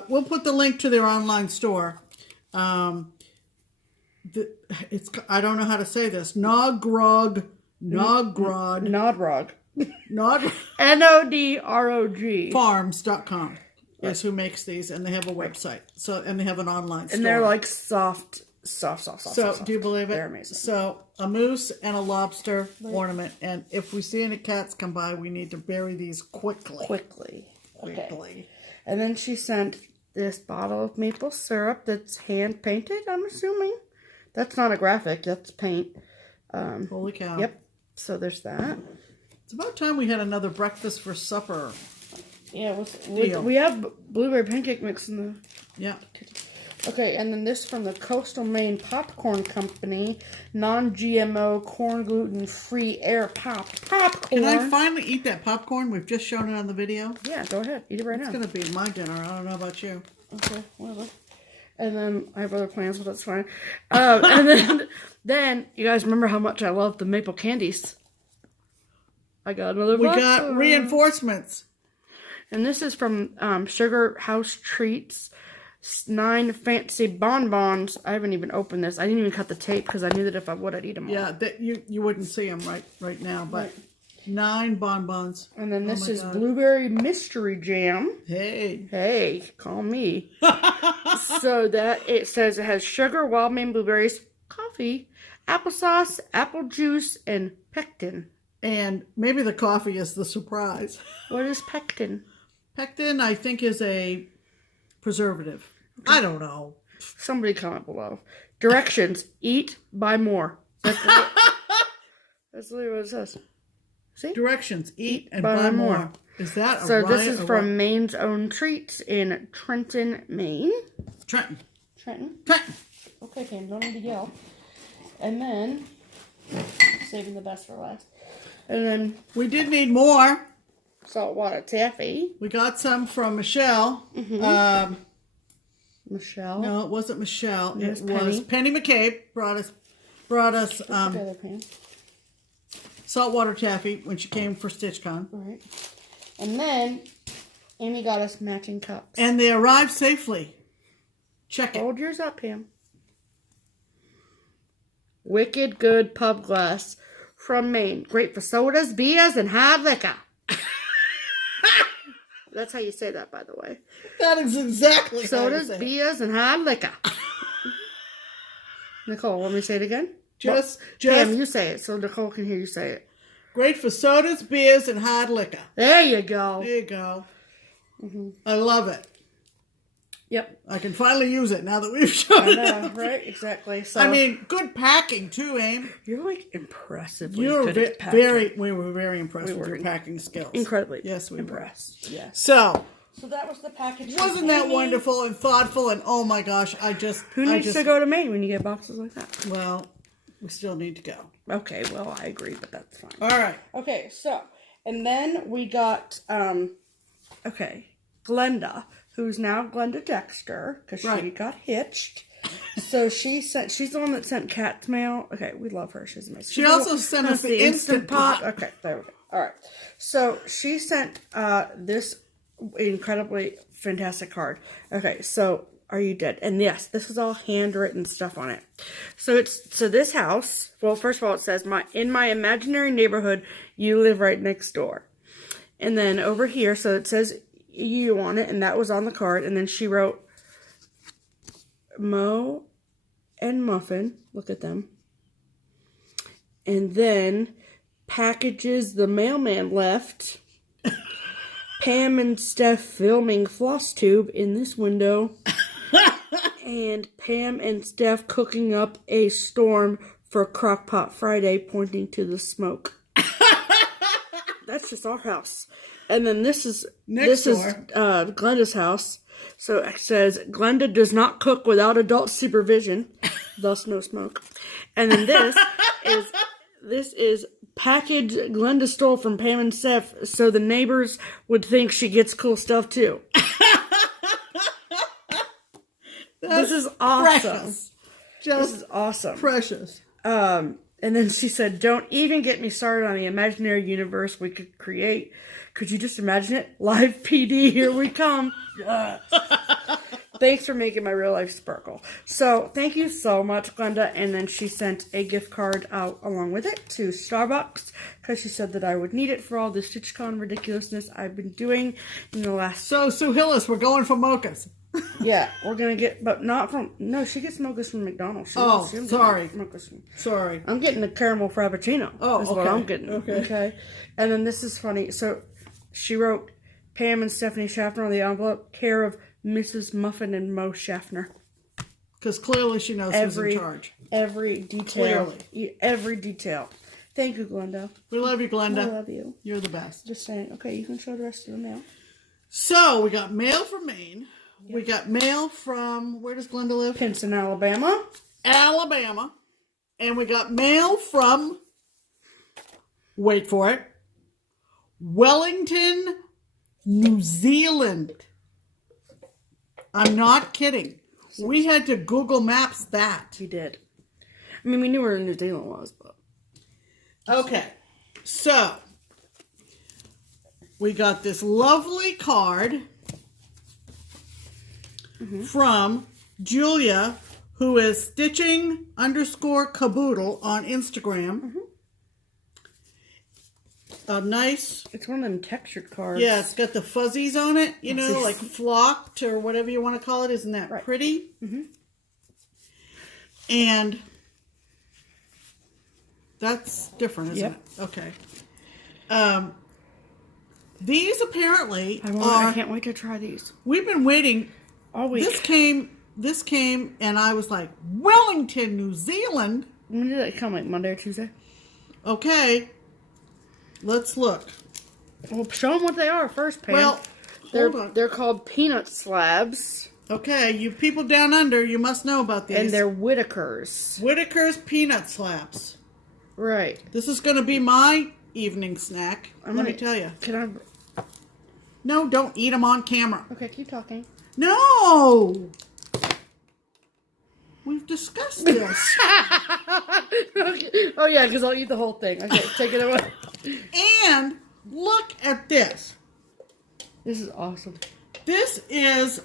we'll put the link to their online store. I don't know how to say this. Nodrog. Nodrog. Nodrog. Nodrog. Farms.com is who makes these, and they have a website. So, and they have an online store. And they're like soft. So, do you believe it? They're amazing. So, a moose and a lobster ornament, and if we see any cats come by, we need to bury these quickly. Okay. And then she sent this bottle of maple syrup that's hand painted, I'm assuming. That's not a graphic, that's paint. Holy cow. Yep. So there's that. It's about time we had another breakfast for supper. Yeah, we have blueberry pancake mix in the kitchen. Okay, and then this from the Coastal Maine Popcorn Company, non-GMO, corn gluten-free air popcorn. Can I finally eat that popcorn? We've just shown it on the video. Yeah, go ahead. Eat it right now. It's going to be my dinner. I don't know about you. Okay, whatever. And then I have other plans, but that's fine. And then you guys remember how much I love the maple candies. I got another box. We got reinforcements. And this is from Sugar House Treats. 9 fancy bonbons. I haven't even opened this. I didn't even cut the tape because I knew that if I would, I'd eat them all. Yeah, that you wouldn't see them right now, but 9 bonbons. And then this is blueberry mystery jam. Hey, call me. So that it says it has sugar, wild Maine blueberries, coffee, applesauce, apple juice, and pectin. And maybe the coffee is the surprise. What is pectin? Pectin, I think, is a preservative. Okay. I don't know. Somebody comment below. Directions: eat, buy more. That's literally what it says. See? Directions: eat and buy more. Is that so? This is from Maine's Own Treats in Trenton, Maine. Trenton. Okay, Pam, don't need to yell. And then saving the best for last. And then we did need more saltwater taffy. We got some from Michelle. Mm-hmm. Michelle? No, it wasn't Michelle. It was Penny McCabe. Brought us saltwater taffy when she came for StitchCon. Right. And then Aimee got us matching cups. And they arrived safely. Check it. Hold yours up, Pam. Wicked good pub glass from Maine. Great for sodas, beers, and hard liquor. That's how you say that, by the way. That is exactly sodas, how you say beers, and hard liquor. Nicole, want me to say it again? Just Pam, you say it so Nicole can hear you say it. Great for sodas, beers, and hard liquor. There you go. There you go. Mm-hmm. I love it. Yep. I can finally use it now that we've shown it. I know, right? Exactly. So, I mean, good packing too, Aim. You're like impressively You're good at packing. we were very impressed with your packing skills. Incredibly. Yes, we impressed. were. Yes. So that was the package. Wasn't that wonderful and thoughtful? And oh my gosh, Who needs to go to Maine when you get boxes like that? Well, we still need to go. Okay, well, I agree, but that's fine. All right. Okay, so, and then we got, Glenda, who's now Glenda Dexter, because she got hitched. So she's the one that sent cat's mail. Okay, we love her. She's amazing. She also sent us the Instant Pot. Okay, there we go. All right. So she sent this incredibly fantastic card. Okay, so are you dead? And yes, this is all handwritten stuff on it. So this house, well, first of all, it says, in my imaginary neighborhood, you live right next door. And then over here, so it says you on it, and that was on the card. And then she wrote Mo and Muffin. Look at them. And then packages the mailman left. Pam and Steph filming FlossTube in this window. And Pam and Steph cooking up a storm for Crockpot Friday, pointing to the smoke. That's just our house. And then this is Glenda's house. So it says, Glenda does not cook without adult supervision, thus no smoke. And then this is package Glenda stole from Pam and Steph so the neighbors would think she gets cool stuff too. This is awesome. Precious. This is awesome. Precious. And then she said, don't even get me started on the imaginary universe we could create. Could you just imagine it? Live PD, here we come. Yes. Thanks for making my real life sparkle. So, thank you so much, Glenda. And then she sent a gift card out along with it to Starbucks because she said that I would need it for all the StitchCon ridiculousness I've been doing in the last... So, Sue Hillis, we're going for mochas. Yeah, we're going to get... But not from... No, she gets mochas from McDonald's. Sorry. Sorry. I'm getting a caramel frappuccino. Oh, That's what I'm getting. Okay. And then this is funny. So, she wrote Pam and Stephanie Schaffner on the envelope, care of Mrs. Muffin and Mo Schaffner. Because clearly she knows who's in charge. Every detail. Clearly. Every detail. Thank you, Glenda. We love you, Glenda. I love you. You're the best. Just saying. Okay, you can show the rest of the mail. So, we got mail from Maine. Yep. We got mail from, where does Glenda live? Pinson, Alabama. Alabama. And we got mail from, wait for it, Wellington, New Zealand. I'm not kidding. We had to Google Maps that. We did. I mean, we knew where New Zealand was, but... Okay. So, we got this lovely card from Julia, who is stitching_caboodle on Instagram. A nice... It's one of them textured cards. Yeah, it's got the fuzzies on it, you know, like flocked or whatever you want to call it. Isn't that pretty? And that's different, isn't it? Okay. These apparently I can't wait to try these. We've been waiting all week. This came, and I was like, Wellington, New Zealand? When did it come, like Monday or Tuesday? Okay. Let's look. Well, show them what they are first, Pam. Well, they're called peanut slabs. Okay, you people down under, you must know about these. And they're Whitaker's. Whitaker's peanut slabs. Right. This is going to be my evening snack. Let me tell you. Can I... No, don't eat them on camera. Okay, keep talking. No! We've discussed this. Okay. Oh, yeah, because I'll eat the whole thing. Okay, take it away. And look at this. This is awesome. This is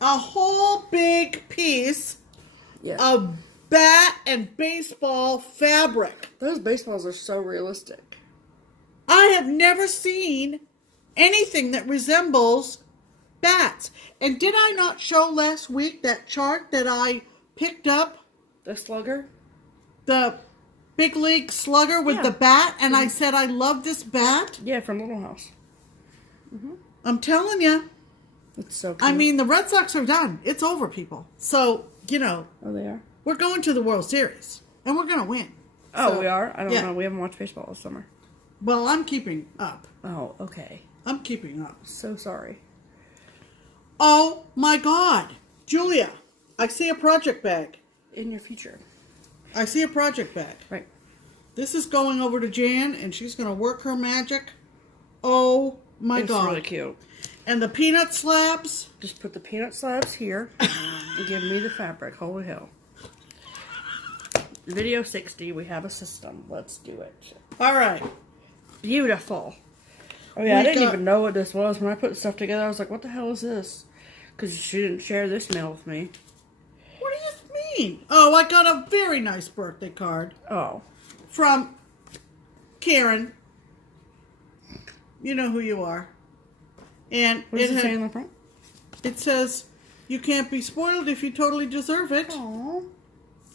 a whole big piece of bat and baseball fabric. Those baseballs are so realistic. I have never seen anything that resembles bats. And did I not show last week that chart that I picked up? The slugger? The big league slugger with the bat, and I said I love this bat. Yeah, from Little House. I'm telling you. It's so cute. I mean, the Red Sox are done. It's over, people. So, you know. Oh, they are? We're going to the World Series, and we're going to win. Oh, So, we are? I don't yeah. know. We haven't watched baseball this summer. Well, I'm keeping up. Oh, okay. I'm keeping up. So sorry. Oh, my God. Julia, I see a project bag. In your future. I see a project bag. Right. This is going over to Jan, and she's going to work her magic. Oh, my God. It's really cute. And the peanut slabs. Just put the peanut slabs here and give me the fabric. Holy hell. Video 60, we have a system. Let's do it. All right. Beautiful. Oh yeah, I didn't even know what this was. When I put stuff together, I was like, what the hell is this? Because she didn't share this mail with me. What do you mean? Oh, I got a very nice birthday card. Oh. From Karen. You know who you are. And What does it say on the front? It says, you can't be spoiled if you totally deserve it. Aww.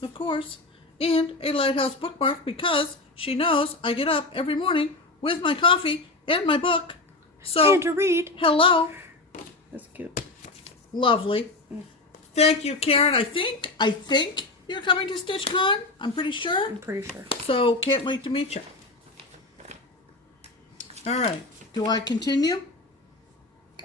Of course. And a lighthouse bookmark because she knows I get up every morning with my coffee and my book. So, and to read. Hello. That's cute. Lovely. Thank you, Karen. I think you're coming to StitchCon. I'm pretty sure. I'm pretty sure. So, can't wait to meet you. All right. Do I continue?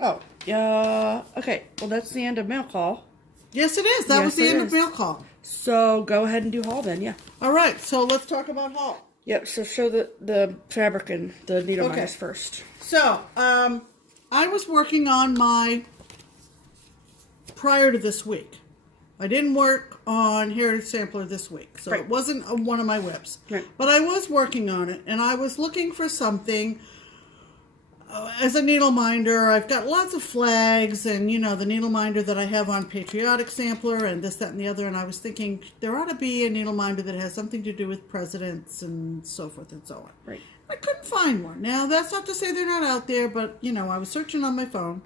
Oh, yeah. Okay. Well, that's the end of mail call. Yes, it is. That was the Yes, it end of is. mail call. So go ahead and do haul then, yeah. All right. So let's talk about haul. Yep. So show the fabric and the needle minders first. So I was working on my prior to this week. I didn't work on Heritage Sampler this week, so it wasn't one of my whips. Right. But I was working on it, and I was looking for something. As a needle minder, I've got lots of flags and, you know, the needle minder that I have on Patriotic Sampler and this, that, and the other. And I was thinking there ought to be a needle minder that has something to do with presidents and so forth and so on. Right. I couldn't find one. Now, that's not to say they're not out there, but, you know, I was searching on my phone.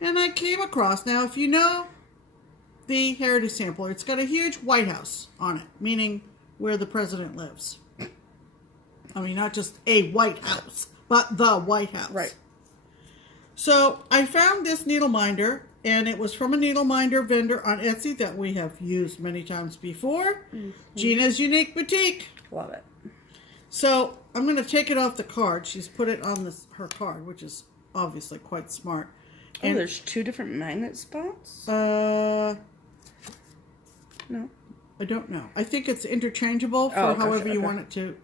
And I came across, now, if you know the Heritage Sampler, it's got a huge White House on it, meaning where the president lives. I mean, not just a White House, but the White House. Right. So I found this needle minder, and it was from a needle minder vendor on Etsy that we have used many times before. Gina's Unique Boutique. Love it. So I'm going to take it off the card. She's put it on her card, which is obviously quite smart. Oh, there's 2 different magnet spots? No. I don't know. I think it's interchangeable for however you want it to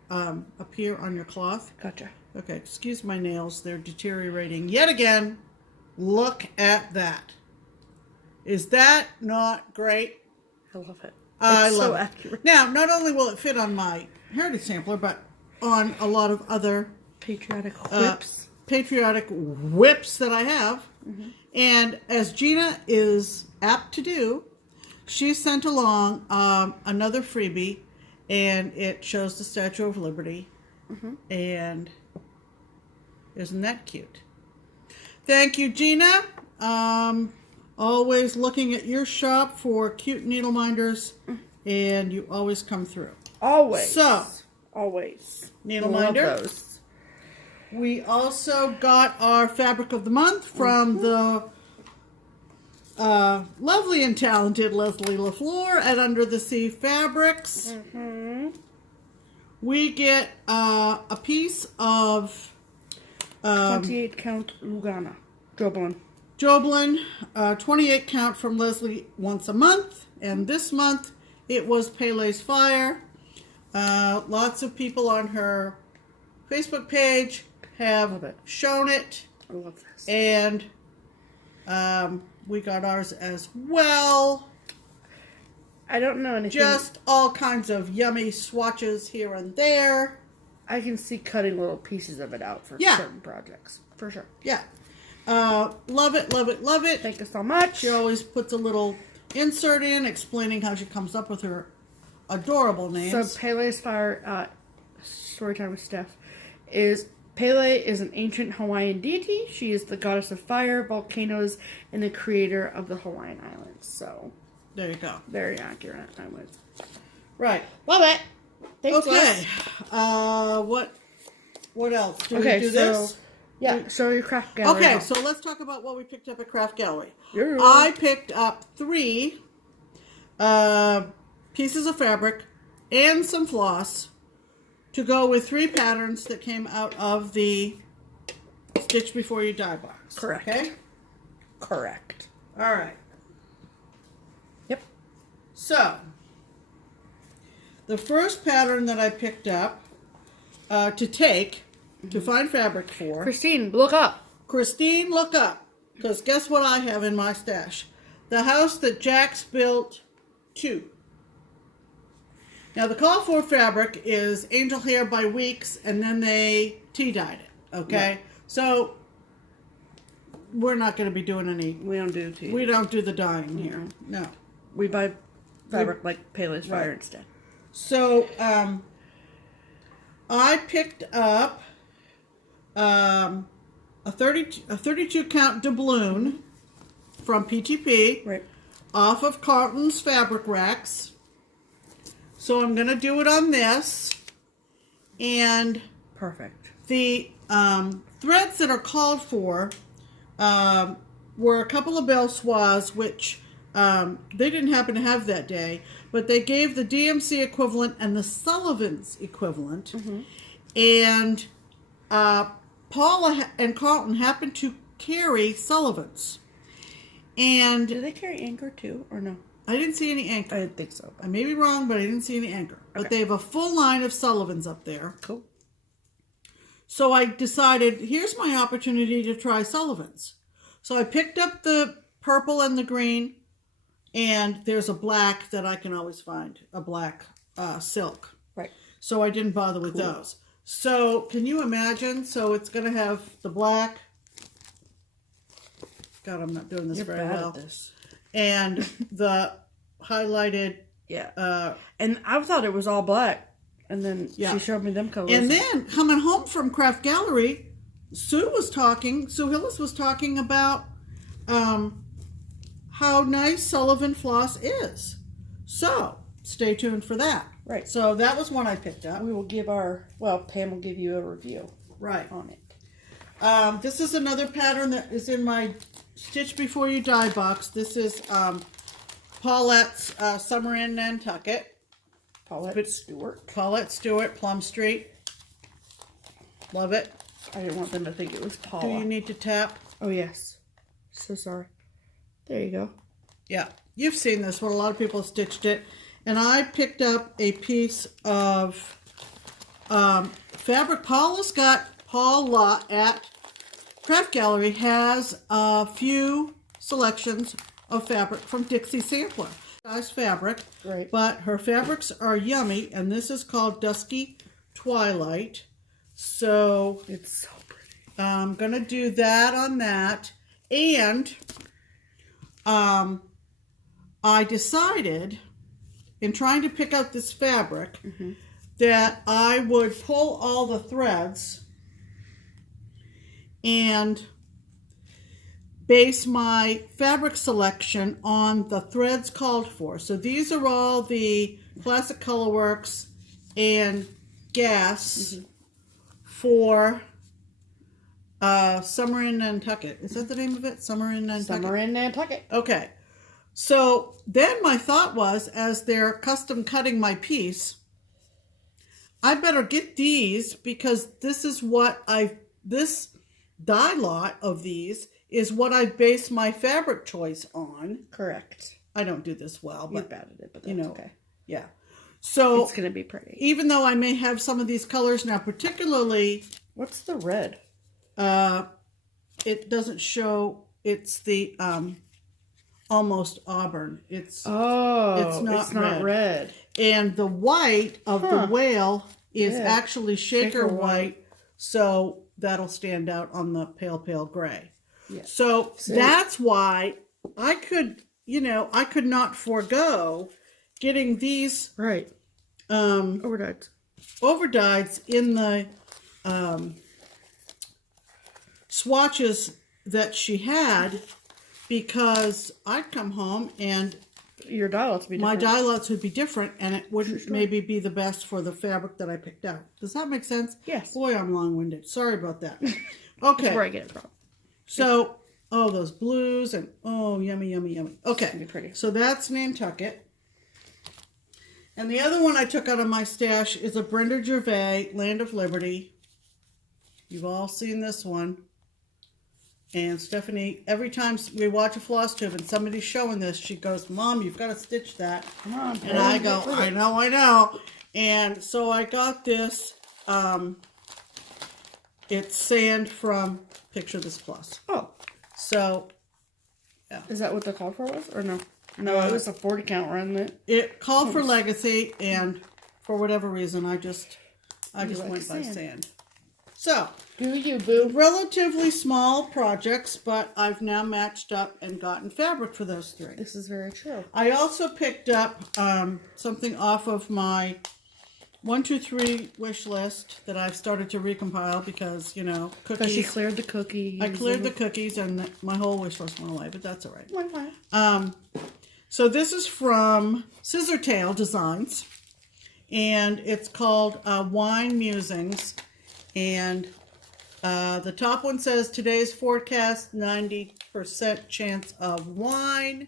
appear on your cloth. Gotcha. Okay, excuse my nails. They're deteriorating yet again. Look at that. Is that not great? I love it. I It's love so it. accurate. Now, not only will it fit on my Heritage Sampler, but on a lot of other Patriotic whips. patriotic whips that I have. And as Gina is apt to do, she sent along another freebie, and it shows the Statue of Liberty. And isn't that cute? Thank you, Gina. Always looking at your shop for cute needle minders, and you always come through. Always. So, always. Needle Love minder. those. We also got our fabric of the month from the lovely and talented Leslie LaFleur at Under the Sea Fabrics. We get a piece of 28 count Lugana. Joblin, 28 count from Leslie once a month, and this month it was Pele's Fire. Lots of people on her Facebook page have shown it. I love this. And we got ours as well. I don't know anything. Just all kinds of yummy swatches here and there. I can see cutting little pieces of it out for certain projects. For sure. Yeah. Love it, love it, love it. Thank you so much. She always puts a little insert in explaining how she comes up with her adorable names. So Pele's fire, Storytime with Steph, is Pele is an ancient Hawaiian deity. She is the goddess of fire, volcanoes, and the creator of the Hawaiian Islands. So there you go. Very accurate, I would. Right. Love it. Thanks, okay. What else? Do we do this? Yeah, show your craft gallery. Okay, so let's talk about what we picked up at Craft Gallery. Yeah. I picked up 3 pieces of fabric and some floss to go with 3 patterns that came out of the Stitch Before You Die box. Correct. Okay? Correct. All right. Yep. So, the first pattern that I picked up to take, to find fabric for. Christine, look up. Christine, look up. Because guess what I have in my stash? The house that Jax built 2. Now, the call for fabric is Angel Hair by Weeks, and then they tea-dyed it, okay? Yeah. So, we're not going to be doing any... We don't do tea. We don't do the dyeing here. No. We buy fabric like Pele's fire instead. So, I picked up a 32 count doubloon from PTP off of Carlton's fabric racks. So I'm going to do it on this. And perfect. The threads that are called for were a couple of belle soies, which they didn't happen to have that day, but they gave the DMC equivalent and the Sullivan's equivalent. Mm-hmm. And Paula and Carlton happened to carry Sullivan's. And do they carry anchor too, or no? I didn't see any anchor. I didn't think so. I may be wrong, but I didn't see any anchor. Okay. But they have a full line of Sullivan's up there. Cool. So I decided, here's my opportunity to try Sullivan's. So I picked up the purple and the green, and there's a black that I can always find, a black silk. Right. So I didn't bother with those. So can you imagine? So it's going to have the black. God, I'm not doing this very well. At this. And the highlighted. Yeah. And I thought it was all black. And then she showed me them colors. And then coming home from Craft Gallery, Sue Hillis was talking about how nice Sullivan floss is. So stay tuned for that. Right. So that was one I picked up. We will give Pam will give you a review on it. This is another pattern that is in my Stitch Before You Die box. This is Paulette's Summer in Nantucket. Paulette Stewart, Plum Street. Love it. I didn't want them to think it was Paula. Do you need to tap? Oh, yes. So sorry. There you go. Yeah. You've seen this one. A lot of people stitched it. And I picked up a piece of fabric. Paula at Craft Gallery has a few selections of fabric from Dixie Sampler. Nice fabric, right? But her fabrics are yummy, and this is called Dusky Twilight. So it's so pretty. I'm gonna do that on that, and I decided in trying to pick out this fabric that I would pull all the threads and base my fabric selection on the threads called for. So these are all the Classic Colorworks and Gas for Summer in Nantucket. Is that the name of it? Summer in Nantucket? Summer in Nantucket. Okay. So then my thought was, as they're custom cutting my piece, I better get these because this is what this dye lot of these is what I base my fabric choice on. Correct. I don't do this well, but you batted it, but that's okay. Yeah. So it's going to be pretty. Even though I may have some of these colors now, particularly, what's the red? It doesn't show. It's the almost auburn. It's it's not red. And the white of the whale is actually shaker white, so that'll stand out on the pale, pale gray. Yeah. So that's why I could, I could not forego getting these overdyes in the swatches that she had, because I'd come home and your dye lots would be different. My dye lots would be different, and it wouldn't maybe be the best for the fabric that I picked out. Does that make sense? Yes. Boy, I'm long-winded. Sorry about that. Okay. That's where I get it from. So, those blues and yummy, yummy, yummy. Okay. Be pretty. So that's Nantucket. And the other one I took out of my stash is a Brenda Gervais, Land of Liberty. You've all seen this one. And Stephanie, every time we watch a FlossTube and somebody's showing this, she goes, Mom, you've got to stitch that. Come on. And I go, I know. And so I got this. It's sand from Picture This Plus. Oh. So, yeah. Is that what the call for was? Or no? No, it was a 40 count run. It called for Legacy, and for whatever reason, I just went by sand. So, do you, boo? Relatively small projects, but I've now matched up and gotten fabric for those three. This is very true. I also picked up something off of my 1, 2, 3 wish list that I've started to recompile because, cookies. Because she cleared the cookies. I cleared the cookies and my whole wish list went away, but that's all right. Why? So this is from Scissortail Designs, and it's called Wine Musings. And the top one says, today's forecast, 90% chance of wine.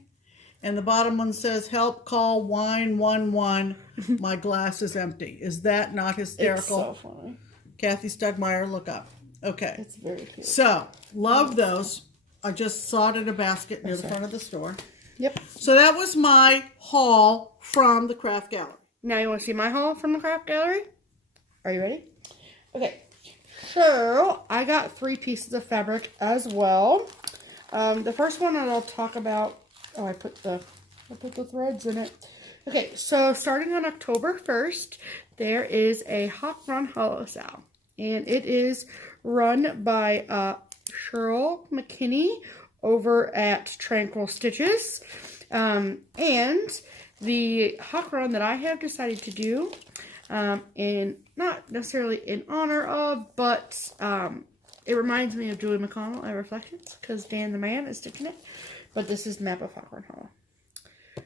And the bottom one says, help, call wine 11. My glass is empty. Is that not hysterical? It's so funny. Kathy Stugmeyer, look up. Okay. It's very cute. So, love those. I just saw it in a basket near the front of the store. Yep. So that was my haul from the Craft Gallery. Now you want to see my haul from the Craft Gallery? Are you ready? Okay. So, I got 3 pieces of fabric as well. The first one that I'll talk about, I put the threads in it. Okay, so starting on October 1st, there is a Hawk Run Hollow Sale. And it is run by Cheryl McKinney over at Tranquil Stitches. And the Hawk Run that I have decided to do, and not necessarily in honor of, but it reminds me of Julie McConnell at Reflections, because Dan the Man is stitching it. But this is Map of Hawk Run Hollow.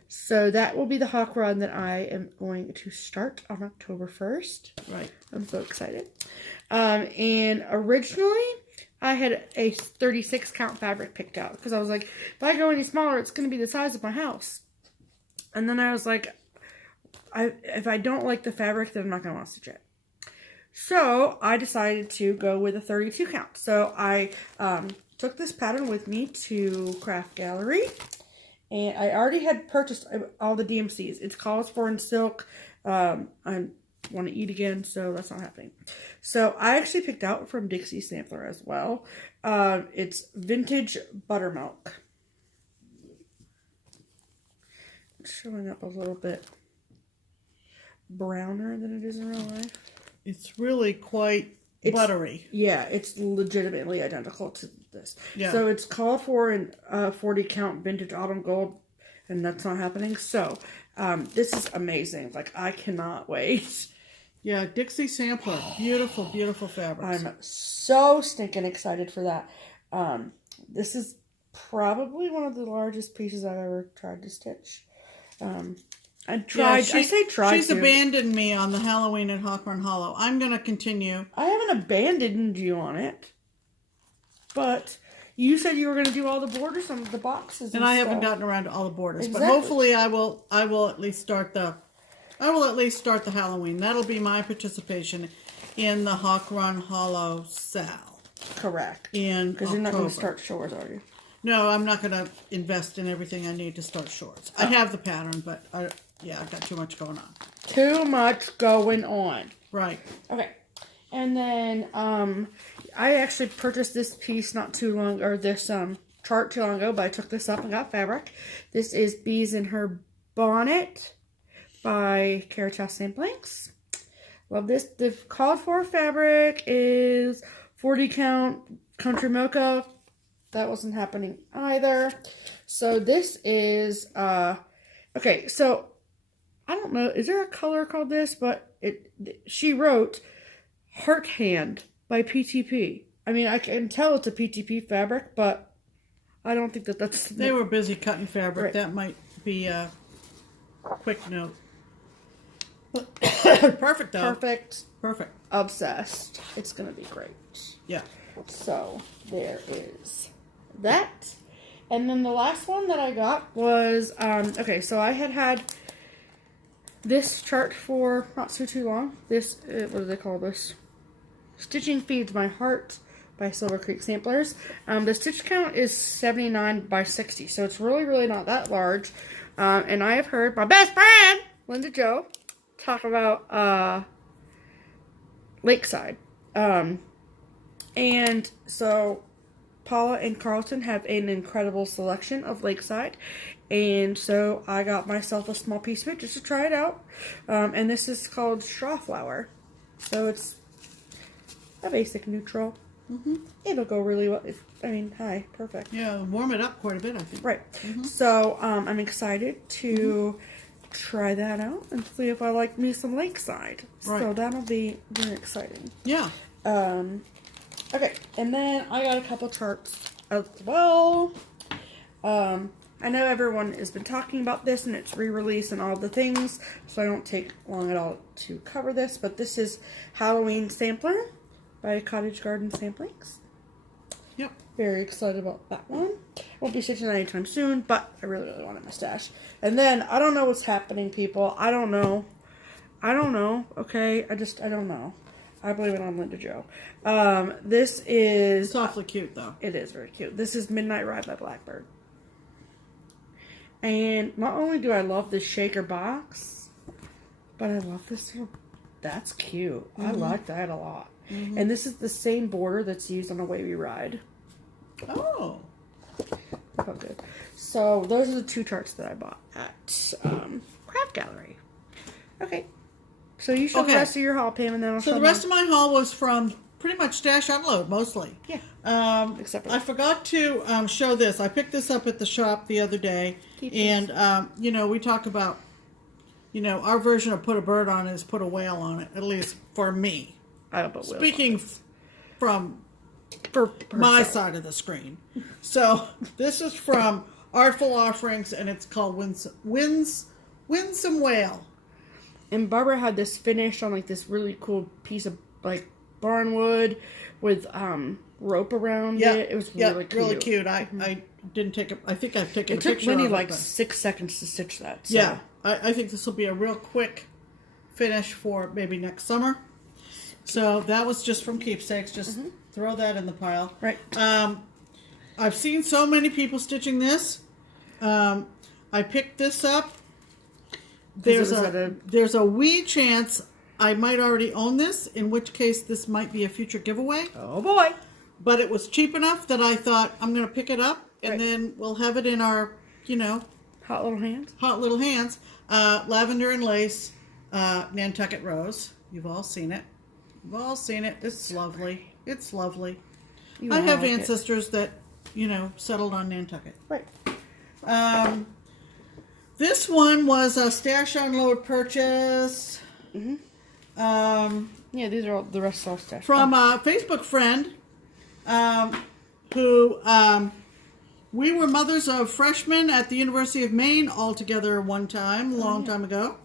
So that will be the Hawk Run that I am going to start on October 1st. Right. I'm so excited. And originally, I had a 36 count fabric picked out, because I was like, if I go any smaller, it's going to be the size of my house. And then I was like, if I don't like the fabric, then I'm not going to want to stitch it. So I decided to go with a 32 count. So I took this pattern with me to Craft Gallery, and I already had purchased all the DMCs. It's calls for in silk. I want to eat again, so that's not happening. So I actually picked out from Dixie Sampler as well. It's Vintage Buttermilk. It's showing up a little bit browner than it is in real life. It's really quite buttery. Yeah, it's legitimately identical to this. Yeah. So it's called for in 40 count vintage autumn gold, and that's not happening. So this is amazing. Like, I cannot wait. Yeah, Dixie Sampler. Beautiful, beautiful fabrics. I'm so stinking excited for that. This is probably one of the largest pieces I've ever tried to stitch. I tried. Yeah, She's to. abandoned me on the Halloween at Hawk Run Hollow. I'm going to continue. I haven't abandoned you on it. But you said you were going to do all the borders on the boxes. And I haven't gotten around to all the borders. Exactly. But hopefully I will at least start the Halloween. That'll be my participation in the Hawk Run Hollow sale. Correct. Because you're not going to start shores, are you? No, I'm not going to invest in everything I need to start shorts. I have the pattern, but I've got too much going on. Too much going on. Right. Okay. And then I actually purchased this piece not too long, or this chart too long ago, but I took this up and got fabric. This is Bees in Her Bonnet by Caritas Samplings. Love this. The called for fabric is 40 count country mocha. That wasn't happening either. So this is, okay, so I don't know, is there a color called this? But she wrote Heart Hand by PTP. I mean, I can tell it's a PTP fabric, but I don't think that's... They were busy cutting fabric. Right. That might be a quick note. Perfect, though. Perfect. Perfect. Obsessed. It's going to be great. Yeah. So, there is that. And then the last one that I got was, okay, so I had this chart for not too long. This, what do they call this? Stitching Feeds My Heart by Silver Creek Samplers. The stitch count is 79 by 60, so it's really, really not that large. And I have heard my best friend, Linda Jo, talk about Lakeside. And so Paula and Carlton have an incredible selection of Lakeside. And so I got myself a small piece of it just to try it out. And this is called Straw Flower. So it's a basic neutral. It'll go really well. Hi, perfect. Yeah, warm it up quite a bit, I think. Right. So I'm excited to try that out and see if I like me some Lakeside. Right. So that'll be very exciting. Yeah. Okay, and then I got a couple charts as well. I know everyone has been talking about this and its re-release and all the things, so I don't take long at all to cover this, but this is Halloween Sampler by Cottage Garden Samplings. Yep. Very excited about that one. Won't be stitching that anytime soon, but I really, really want it in my stash. And then, I don't know what's happening, people. I don't know, okay? I don't know. I blame it on Linda Jo. This is... It's awfully cute, though. It is very cute. This is Midnight Ride by Blackbird. And not only do I love this shaker box, but I love this little... That's cute. I like that a lot. And this is the same border that's used on a Wavy Ride. Oh. Look how good. So, those are the two charts that I bought at Craft Gallery. Okay. So, you show the rest of your haul, Pam, and then I'll show the rest of my haul was from pretty much Stash Unload, mostly. Yeah. Except for I forgot to show this. I picked this up at the shop the other day. And, we talk about, our version of put a bird on is put a whale on it, at least for me. I don't know. Speaking from my side of the screen. So, this is from Artful Offerings, and it's called Winsome Whale. And Barbara had this finish on, this really cool piece of, barnwood with rope around it. It was really cute. Really cute. I didn't take I think I've taken a picture of it. It took Winnie 6 seconds to stitch that. So. Yeah. I think this will be a real quick finish for maybe next summer. So that was just from Keepsakes. Just throw that in the pile. Right. I've seen so many people stitching this. I picked this up. There's a wee chance I might already own this, in which case this might be a future giveaway. Oh boy. But it was cheap enough that I thought I'm going to pick it up, and then we'll have it in our, hot little hands. Hot little hands. Lavender and lace, Nantucket rose. You've all seen it. It's lovely. It's lovely. I have ancestors that, settled on Nantucket. Right. This one was a Stash Unload purchase. Yeah, these are all the rest all stash. From a Facebook friend who we were mothers of freshmen at the University of Maine all together one time, a long time ago.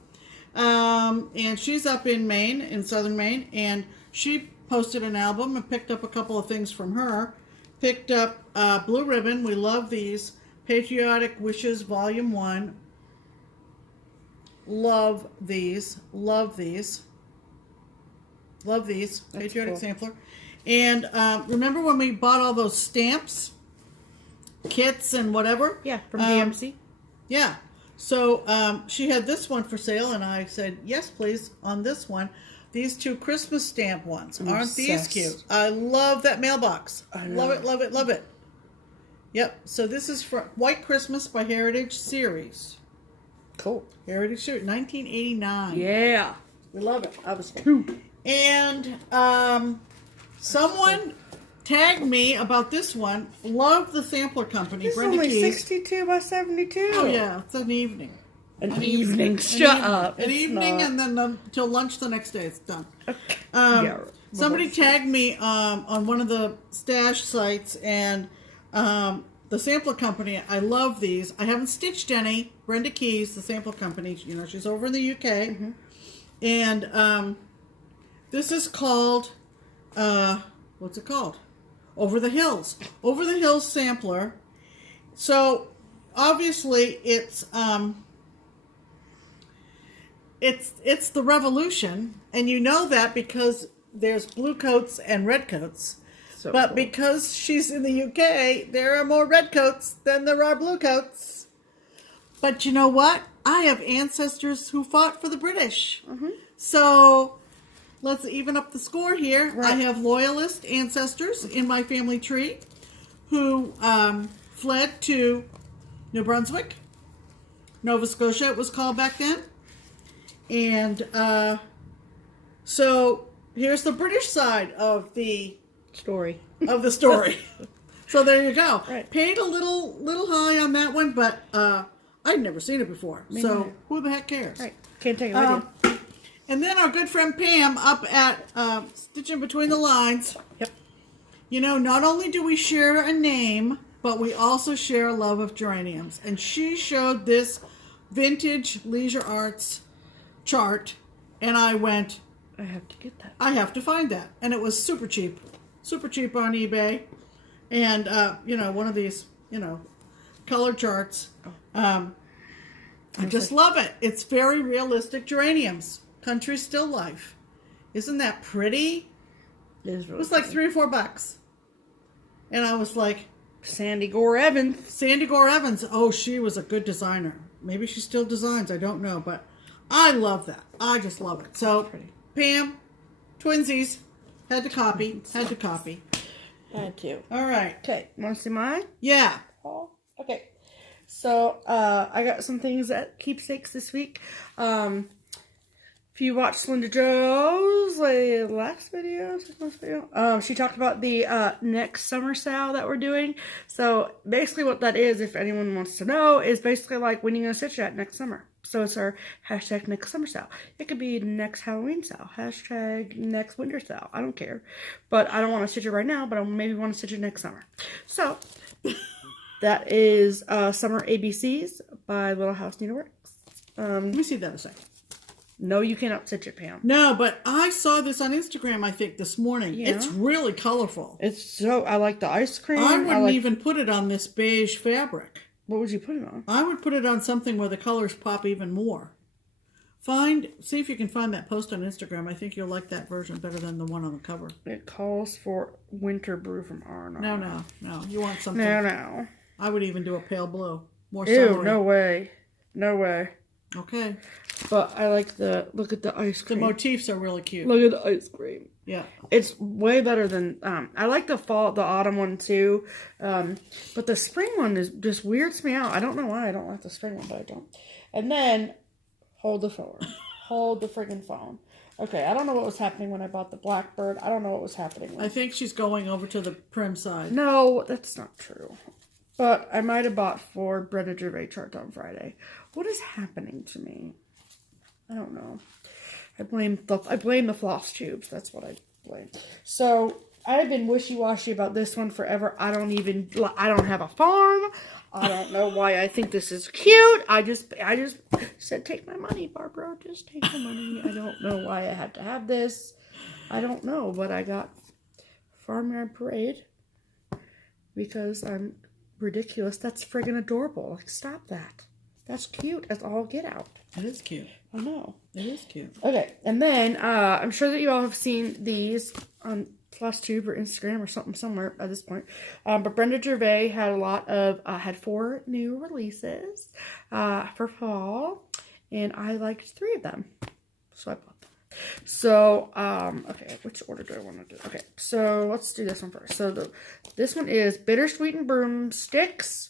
And she's up in Maine, in southern Maine, and she posted an album and picked up a couple of things from her. Picked up Blue Ribbon. We love these. Patriotic Wishes Volume 1. Love these. Patriotic cool. Sampler. And remember when we bought all those stamps? Kits and whatever? Yeah, from DMC. Yeah. So she had this one for sale, and I said, yes, please, on this one. These two Christmas stamp ones. Aren't these cute? I love that mailbox. Love it. Yep. So this is for White Christmas by Heritage Series. Cool. Heritage Series, 1989. Yeah. We love it. I was 2. And someone tagged me about this one. Love the sampler company. This is Brenda only Keys. 62 by 72. Oh yeah, it's an evening. An evening. Shut up. An It's evening, not. and then till lunch the next day. It's done. Yeah. Somebody tagged me on one of the stash sites, and the sampler company. I love these. I haven't stitched any. Brenda Keys, the sampler company. You know, she's over in the UK, Mm-hmm. and this is called what's it called? Over the Hills. Over the Hills sampler. So obviously it's the revolution, and you know that because there's blue coats and red coats. So but cool. because she's in the UK, there are more red coats than there are blue coats. But you know what? I have ancestors who fought for the British. Mm-hmm. So let's even up the score here. Right. I have loyalist ancestors in my family tree who fled to New Brunswick. Nova Scotia it was called back then. And so here's the British side of the story. So there you go. Right. Paid a little high on that one, but I'd never seen it before. Me so neither. who the heck cares? Right. Can't take it with you. And then our good friend Pam up at Stitching Between the Lines. Yep. You know, not only do we share a name, but we also share a love of geraniums. And she showed this vintage Leisure Arts chart, and I went, I have to get that. I have to find that. And it was super cheap on eBay. And, you know, one of these, you know, color charts. I just love it. It's very realistic geraniums. Country still life. Isn't that pretty? It is really It was like $3 or $4. And I was like, Sandy Gore Evans. Sandy Gore Evans. Oh, she was a good designer. Maybe she still designs. I don't know. But I love that. I just love it. So, Pam, twinsies. Had to copy. Had to copy. I had to. All right. Okay. Want to see mine? Yeah. Oh, okay. So, I got some things at Keepsakes this week. If you watched Linda Joe's last video, she talked about the next summer sale that we're doing. So basically what that is, if anyone wants to know, is basically like when you're going to stitch at next summer. So it's our hashtag next summer sale. It could be next Halloween sale, hashtag next winter sale. I don't care. But I don't want to stitch it right now, but I maybe want to stitch it next summer. So that is Summer ABCs by Little House Needleworks. Let me see that a second. No, you cannot stitch it, Pam. No, but I saw this on Instagram, I think, this morning. Yeah. It's really colorful. It's so, I like the ice cream. I wouldn't even put it on this beige fabric. What would you put it on? I would put it on something where the colors pop even more. See if you can find that post on Instagram. I think you'll like that version better than the one on the cover. It calls for winter brew from Arnold. No. You want something. No. I would even do a pale blue. More Ew, summery. no way. No way. Okay. But I like look at the ice The cream. motifs are really cute. Look at the ice cream. Yeah. It's way better than, I like the autumn one too. But the spring one just weirds me out. I don't know why I don't like the spring one, but I don't. And then, hold the phone. Hold the friggin' phone. Okay, I don't know what was happening when I bought the Blackbird. I don't know what was happening. I think she's going over to the prim side. No, that's not true. But I might have bought 4 Brenda Gervais charts on Friday. What is happening to me? I don't know. I blame the FlossTubes. That's what I blame. So I've been wishy-washy about this one forever. I don't have a farm. I don't know why I think this is cute. I just said, take my money, Barbara. Just take the money. I don't know why I had to have this. I don't know, but I got Farmyard Parade because I'm ridiculous. That's friggin' adorable. Like, stop that. That's cute as all get out. It is cute. I know. It is cute. Okay, and then I'm sure that you all have seen these on FlossTube or Instagram or something somewhere at this point. But Brenda Gervais had had 4 new releases for fall, and I liked 3 of them, so I bought them. So, okay, which order do I want to do? Okay, so let's do this one first. So this one is Bittersweet and Broomsticks.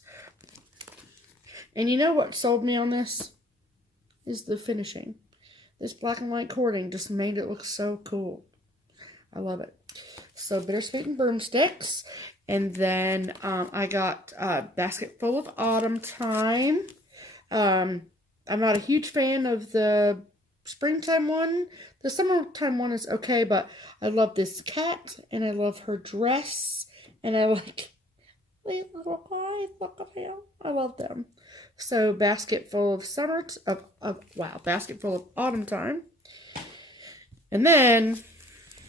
And you know what sold me on this? Is the finishing. This black and white cording just made it look so cool. I love it. So Bittersweet and Broomsticks. And then I got a basket full of Autumn Time. I'm not a huge fan of the springtime one. The summertime one is okay, but I love this cat, and I love her dress, and I like these little eyes. Look at them. I love them. So basket full of basket full of Autumn Time. And then,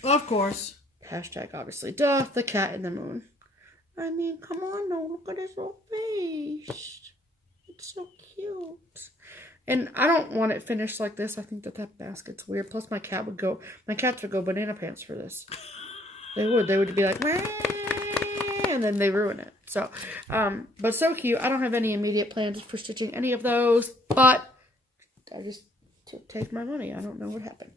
of course, hashtag obviously, duh, the cat in the moon. I mean, come on, no, look at his little face. It's so cute. And I don't want it finished like this. I think that basket's weird. Plus, my cats would go banana pants for this. They would be like, wah, and then they ruin it. So, but so cute. I don't have any immediate plans for stitching any of those, but I just take my money. I don't know what happened.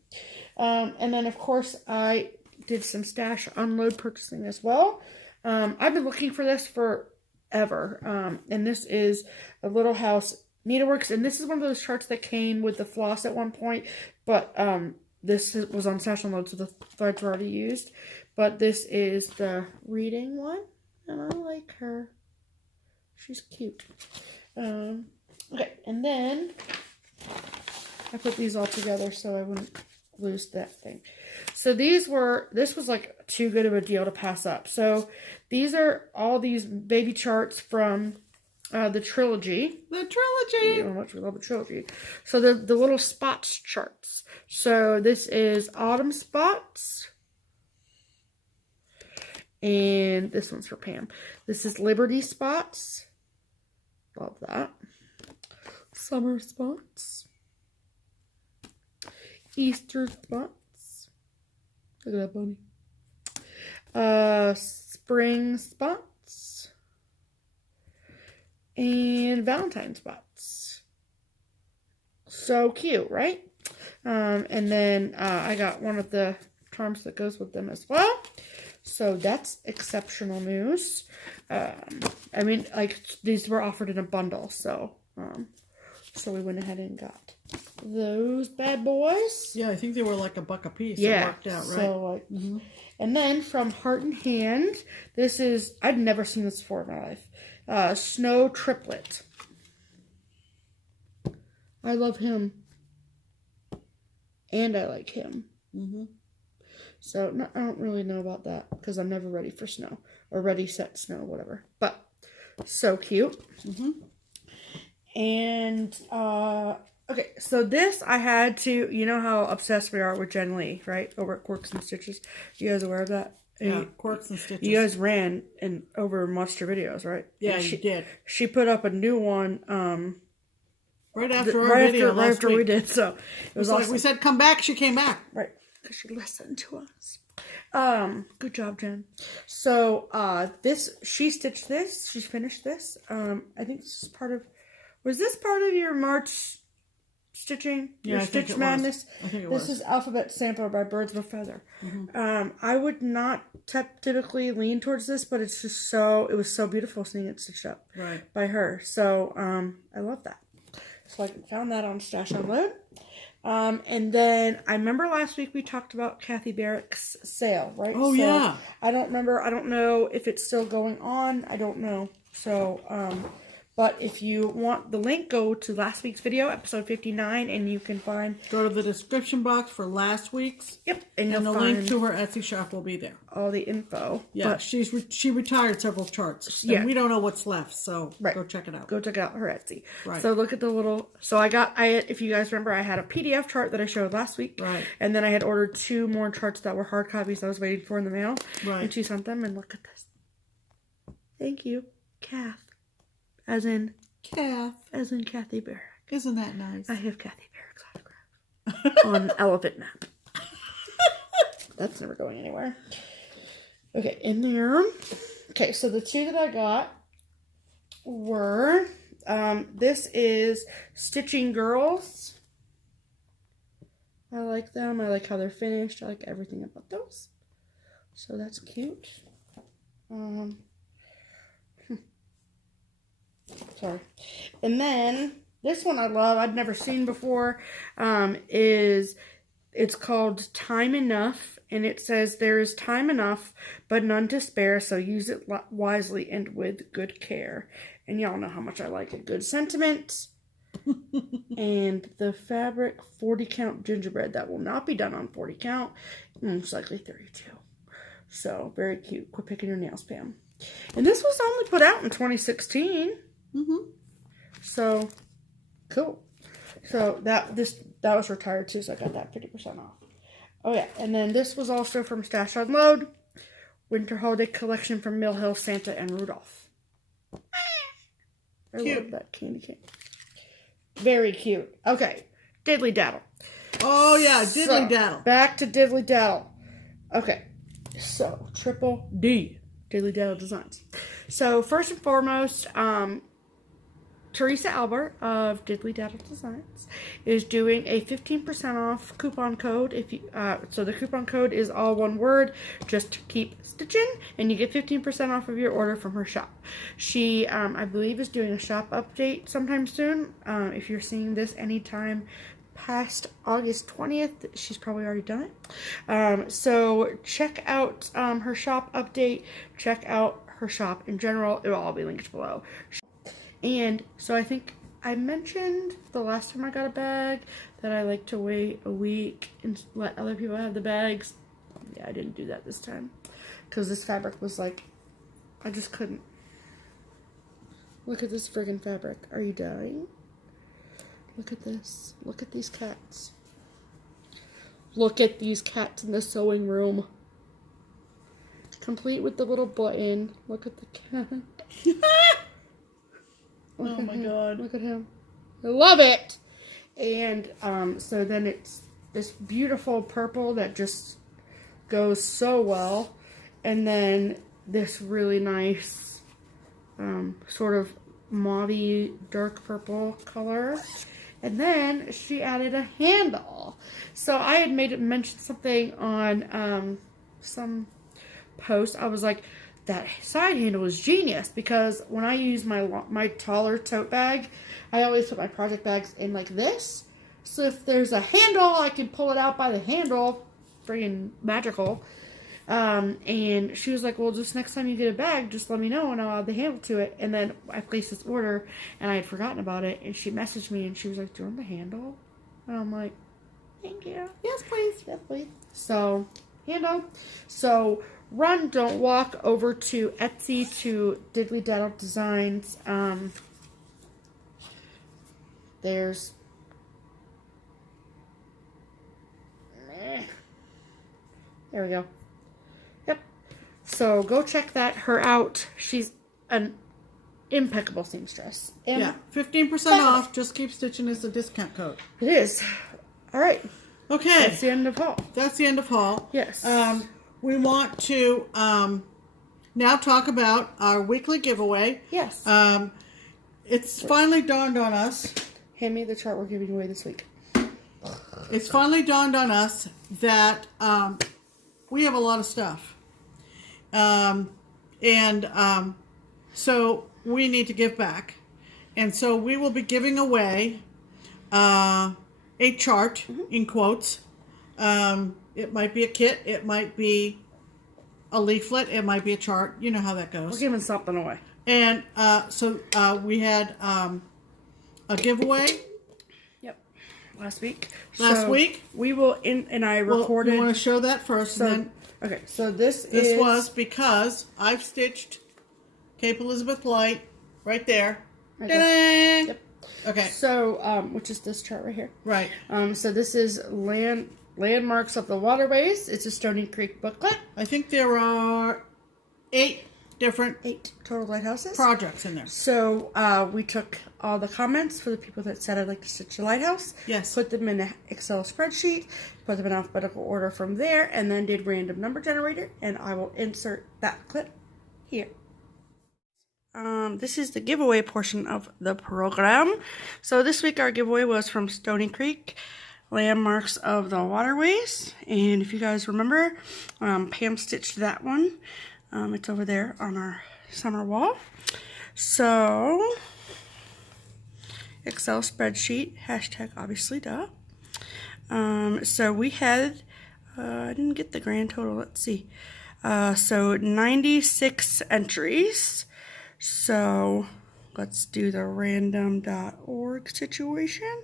And then, of course, I did some stash unload purchasing as well. I've been looking for this forever. And this is a Little House Needleworks, and this is one of those charts that came with the floss at one point, but this was on stash unload, so the threads were already used. But this is the reading one, and I like her. She's cute. Okay, and then I put these all together so I wouldn't lose that thing. So this was like too good of a deal to pass up. So these are all these baby charts from the trilogy. The trilogy. You know how much we love the trilogy. So the little spots charts. So this is Autumn Spots. And this one's for Pam. This is Liberty Spots. Love that. Summer Spots. Easter Spots. Look at that bunny. Spring Spots. And Valentine Spots. So cute, right? And then I got one of the charms that goes with them as well. So that's exceptional news. I mean, like, these were offered in a bundle, so so we went ahead and got those bad boys. Yeah, I think they were like $1 a piece. Yeah, it worked out, right? So, like, and then from Heart and Hand, this is, I'd never seen this before in my life. Snow Triplet. I love him. And I like him. So, no, I don't really know about that because I'm never ready for snow. Or ready, set, snow, whatever. But, so cute. And, okay, so this I had to, you know how obsessed we are with Jen Lee, right? Over at Quirks and Stitches. You guys aware of that? Yeah, Quirks and Stitches. You guys ran over and watched her videos, right? Yeah, she did. She put up a new one, right after our video right after we did, so it was awesome. Like we said, come back, she came back. Right, because she listened to us. Good job, Jen. So, she stitched this, she finished this. I think this is was this part of your March stitching? Yeah, your I Stitch think it Madness? was. I think it this was. is Alphabet Sampler by Birds of a Feather. I would not typically lean towards this, but it's just it was so beautiful seeing it stitched up by her. So, I love that. So I found that on Stash Unload. And then I remember last week we talked about Kathy Barrick's sale, right? Oh, so yeah. I don't know if it's still going on. I don't know. So, but if you want the link, go to last week's video, episode 59, and you can find... Go to the description box for last week's. Yep. And the link to her Etsy shop will be there. All the info. Yeah, but, she retired several charts. And we don't know what's left, so go check it out. Go check out her Etsy. Right. So look at the little... So if you guys remember, I had a PDF chart that I showed last week. Right. And then I had ordered 2 more charts that were hard copies I was waiting for in the mail. Right. And she sent them, and look at this. Thank you, Kath. As in Kathy Barrick. Isn't that nice? I have Kathy Barrick's autograph on Elephant Map. That's never going anywhere. Okay, in there. Okay, so the 2 that I got were, this is Stitching Girls. I like them. I like how they're finished. I like everything about those. So that's cute. Sorry. And then this one I love. I'd never seen before. It's called Time Enough, and it says there is time enough, but none to spare. So use it wisely and with good care. And y'all know how much I like a good sentiment. And the fabric 40 count gingerbread that will not be done on 40 count, most likely 32. So very cute. Quit picking your nails, Pam. And this was only put out in 2016. So cool. So that was retired too, so I got that 50% off. Oh yeah, and then this was also from Stash Unload, Winter Holiday Collection from Mill Hill, Santa, and Rudolph. I love that candy cane. Very cute. Okay, Diddly Daddle. Oh yeah, Diddly Daddle. Back to Diddly Daddle. Okay, so Triple D, Diddly Daddle Designs. So first and foremost, Teresa Albert of Diddly Daddle Designs is doing a 15% off coupon code. If you so the coupon code is all one word, just keep stitching, and you get 15% off of your order from her shop. She I believe is doing a shop update sometime soon. If you're seeing this anytime past August 20th, she's probably already done it. So check out her shop update. Check out her shop in general. It will all be linked below. And so I think I mentioned the last time I got a bag that I like to wait a week and let other people have the bags. Yeah, I didn't do that this time because this fabric was like, I just couldn't. Look at this friggin' fabric. Are you dying? Look at this. Look at these cats. Look at these cats in the sewing room. Complete with the little button. Look at the cat. Oh my god. Look at him. I love it. And so then it's this beautiful purple that just goes so well. And then this really nice sort of mauve dark purple color. And then she added a handle. So I had mentioned something on some post. I was like, that side handle is genius, because when I use my taller tote bag, I always put my project bags in like this. So if there's a handle, I can pull it out by the handle. Friggin' magical. And she was like, well, just next time you get a bag, just let me know and I'll add the handle to it. And then I placed this order and I had forgotten about it. And she messaged me and she was like, do you want the handle? And I'm like, thank you. Yes, please. Yes, please. So, handle. So, run, don't walk over to Etsy to Diddly Daddle Designs. There's there we go. Yep. So go check her out. She's an impeccable seamstress. Yeah, 15% off. Just Keep Stitching is the discount code. It is. All right. Okay. That's the end of haul. That's the end of haul. Yes. We want to now talk about our weekly giveaway. Yes. It's finally dawned on us. Hand me the chart we're giving away this week. It's finally dawned on us that we have a lot of stuff. So we need to give back. And so we will be giving away a chart, in quotes. It might be a kit. It might be a leaflet. It might be a chart. You know how that goes. We're giving something away. And so we had a giveaway. Yep. Last week. We will, and I recorded. You want to show that first? So, and then okay, so this was because I've stitched Cape Elizabeth Light right there. Right there. Yep. Okay. So, which is this chart right here. Right. So this is Landmarks of the Waterways. It's a Stony Creek booklet. I think there are 8 total lighthouses. projects in there. So we took all the comments for the people that said I'd like to stitch a lighthouse. Yes. Put them in an Excel spreadsheet, put them in alphabetical order from there, and then did random number generator, and I will insert that clip here. This is the giveaway portion of the program. So this week our giveaway was from Stony Creek. landmarks of the waterways. And if you guys remember, Pam stitched that one. It's over there on our summer wall. So, Excel spreadsheet, hashtag obviously, duh. So we had, I didn't get the grand total, let's see. So 96 entries. So let's do the random.org situation.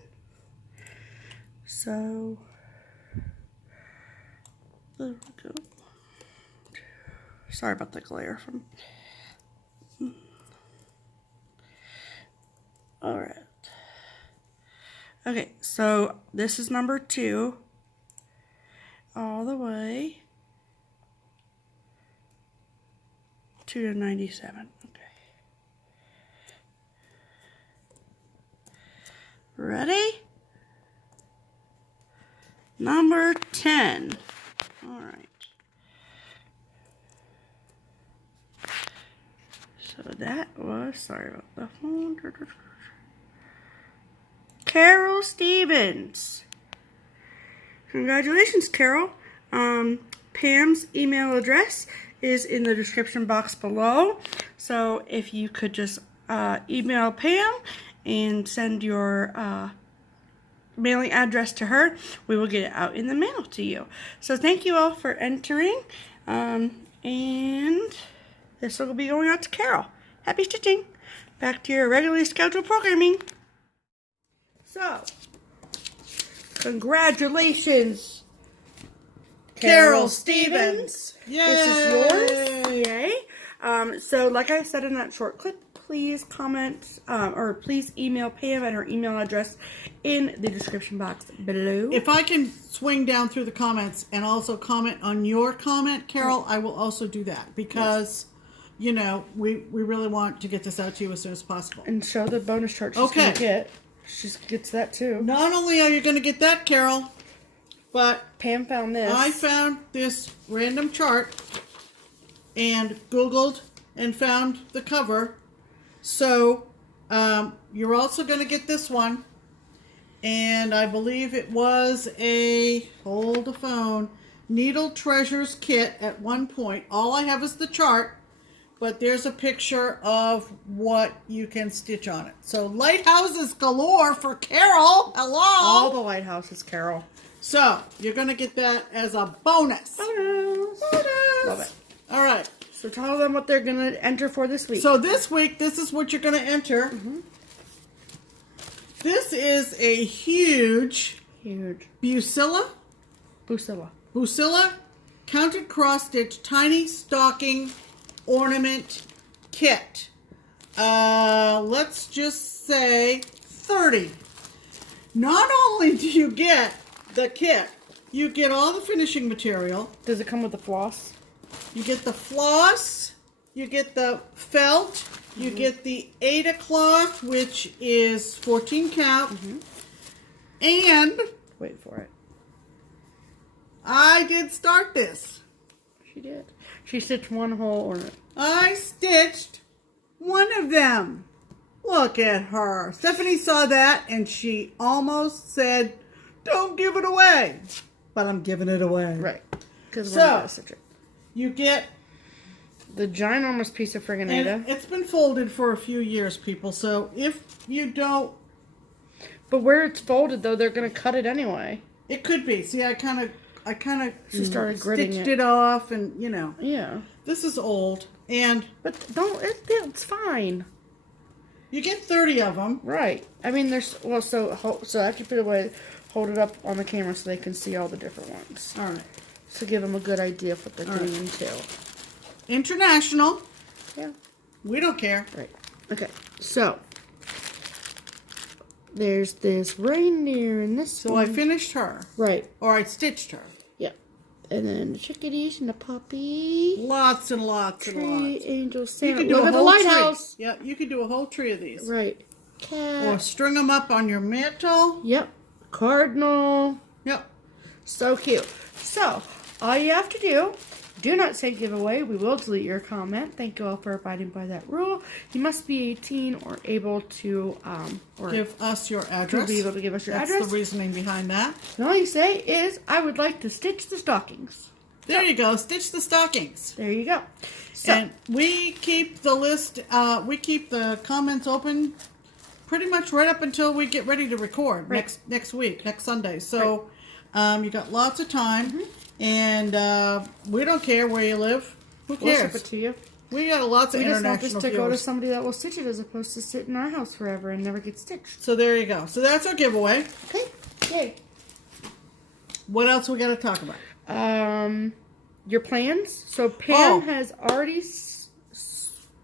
So, there we go. Sorry about the glare from. All right. Okay, so this is number 2, all the way to 97. Okay. Ready? Number 10. All right. So that was, sorry about the phone. Carol Stevens. Congratulations, Carol. Pam's email address is in the description box below. So if you could just email Pam and send your mailing address to her, we will get it out in the mail to you. So thank you all for entering. And this will be going out to Carol. Happy stitching. Back to your regularly scheduled programming. So, congratulations, Carol Stevens. Yay! This is yours. Yay. So, like I said in that short clip, please comment or please email Pam at her email address in the description box below. If I can swing down through the comments and also comment on your comment, Carol, I will also do that because, you know, we really want to get this out to you as soon as possible. And show the bonus chart she's going to get. She gets that too. Not only are you going to get that, Carol, but Pam found this. I found this random chart and Googled and found the cover. So you're also going to get this one. And I believe it was a, hold the phone, Needle Treasures kit at one point. All I have is the chart. But there's a picture of what you can stitch on it. So lighthouses galore for Carol. Hello. All the lighthouses, Carol. So you're going to get that as a bonus. Bonus. Love it. All right. So tell them what they're going to enter for this week. So this week, this is what you're going to enter. This is a huge Bucilla counted cross stitch tiny stocking ornament kit. Let's just say 30. Not only do you get the kit, you get all the finishing material. Does it come with the floss? You get the floss, you get the felt, you get the Aida cloth, which is 14 count, and wait for it. I did start this. She did. She stitched one whole ornament. I stitched one of them. Look at her. Stephanie saw that and she almost said, don't give it away. But I'm giving it away. Right. Because we're not going to stitch it. You get the ginormous piece of friggin' Aida. It's been folded for a few years, people. So if you don't... But where it's folded, though, they're going to cut it anyway. It could be. See, I kind of she started gritting stitched it off and, you know. Yeah. This is old. But it's fine. You get 30 of them. Right. I mean, there's, well, so after you put it away, hold it up on the camera so they can see all the different ones. All right. So give them a good idea of what they're getting into. International. Yeah. We don't care. Right. Okay. So, there's this reindeer and this So one. I finished her. Right. Or I stitched her. Yeah. And then the chickadees and the puppy. Lots and lots and lots. Angel, Santa. You could do Look a at the whole lighthouse. tree. Yeah, you could do a whole tree of these. Right. Cat. Or string them up on your mantle. Yep. Cardinal. Yep. So cute. So, all you have to do Do not say giveaway. We will delete your comment. Thank you all for abiding by that rule. You must be 18 or able to give us your address. To be able to give us your address. That's the reasoning behind that. And all you say is, I would like to stitch the stockings. There you go. Stitch the stockings. There you go. So, and we keep the list, we keep the comments open pretty much right up until we get ready to record next week, next Sunday. So you got lots of time, and we don't care where you live. Who cares? We'll ship it to you. We got lots of international We just want this to go to somebody that will stitch it as opposed to sit in our house forever and never get stitched. So there you go. So that's our giveaway. Okay. Yay. What else we got to talk about? Your plans. So Pam has already.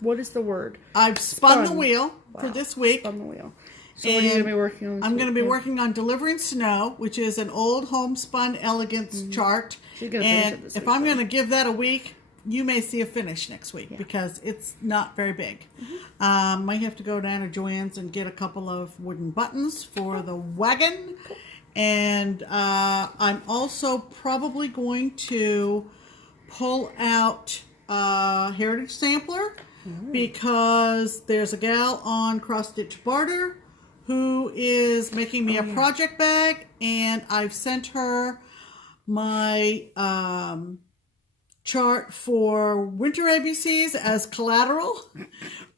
What is the word? I've spun the wheel for this week. Spun the wheel. So what are you going to be working on? I'm going to be working on Delivering Snow, which is an old homespun elegance chart. And if I'm going to give that a week, you may see a finish next week because it's not very big. Might have to go down to Joann's and get a couple of wooden buttons for the wagon. And I'm also probably going to pull out Heritage Sampler because there's a gal on Cross Stitch Barter who is making me a project bag, and I've sent her my chart for Winter ABCs as collateral.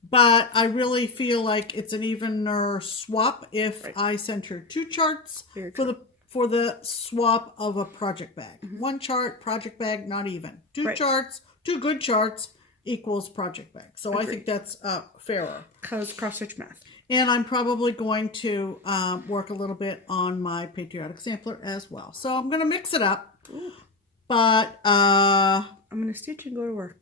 But I really feel like it's an evener swap if I send her 2 charts for the swap of a project bag. 1 chart, project bag, not even. 2 charts, 2 good charts equals project bag. So I think that's fairer. Because cross-stitch math. And I'm probably going to work a little bit on my patriotic sampler as well. So I'm going to mix it up. Ooh. But I'm going to stitch and go to work.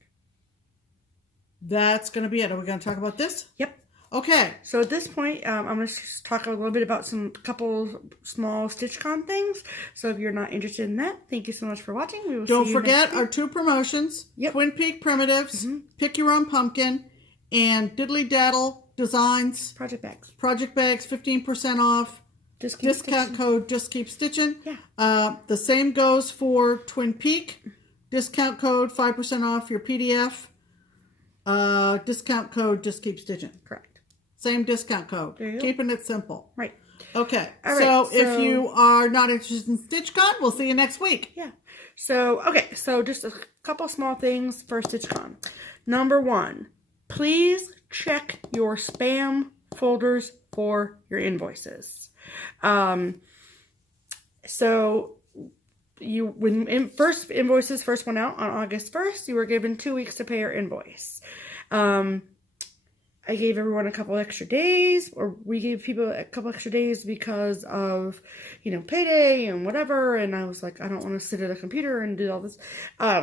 That's going to be it. Are we going to talk about this? Yep. Okay. So at this point, I'm going to talk a little bit about couple small StitchCon things. So if you're not interested in that, thank you so much for watching. We will Don't forget our 2 promotions. Yep. Twin Peak Primitives, Pick Your Own Pumpkin, and Diddly Daddle Designs. Project bags. Project bags, 15% off. Discount code JustKeepStitchin. Yeah. The same goes for Twin Peak. Discount code 5% off your PDF. Discount code JustKeepStitchin. Correct. Same discount code. There you go. Keeping it simple. Right. Okay. All right, so if you are not interested in StitchCon, we'll see you next week. Yeah. So, okay. So just a couple small things for StitchCon. Number 1, please check your spam folders for your invoices. So when invoices first went out on August 1st, you were given 2 weeks to pay your invoice. I gave everyone a couple extra days, or we gave people a couple extra days because of, payday and whatever. And I was like, I don't want to sit at a computer and do all this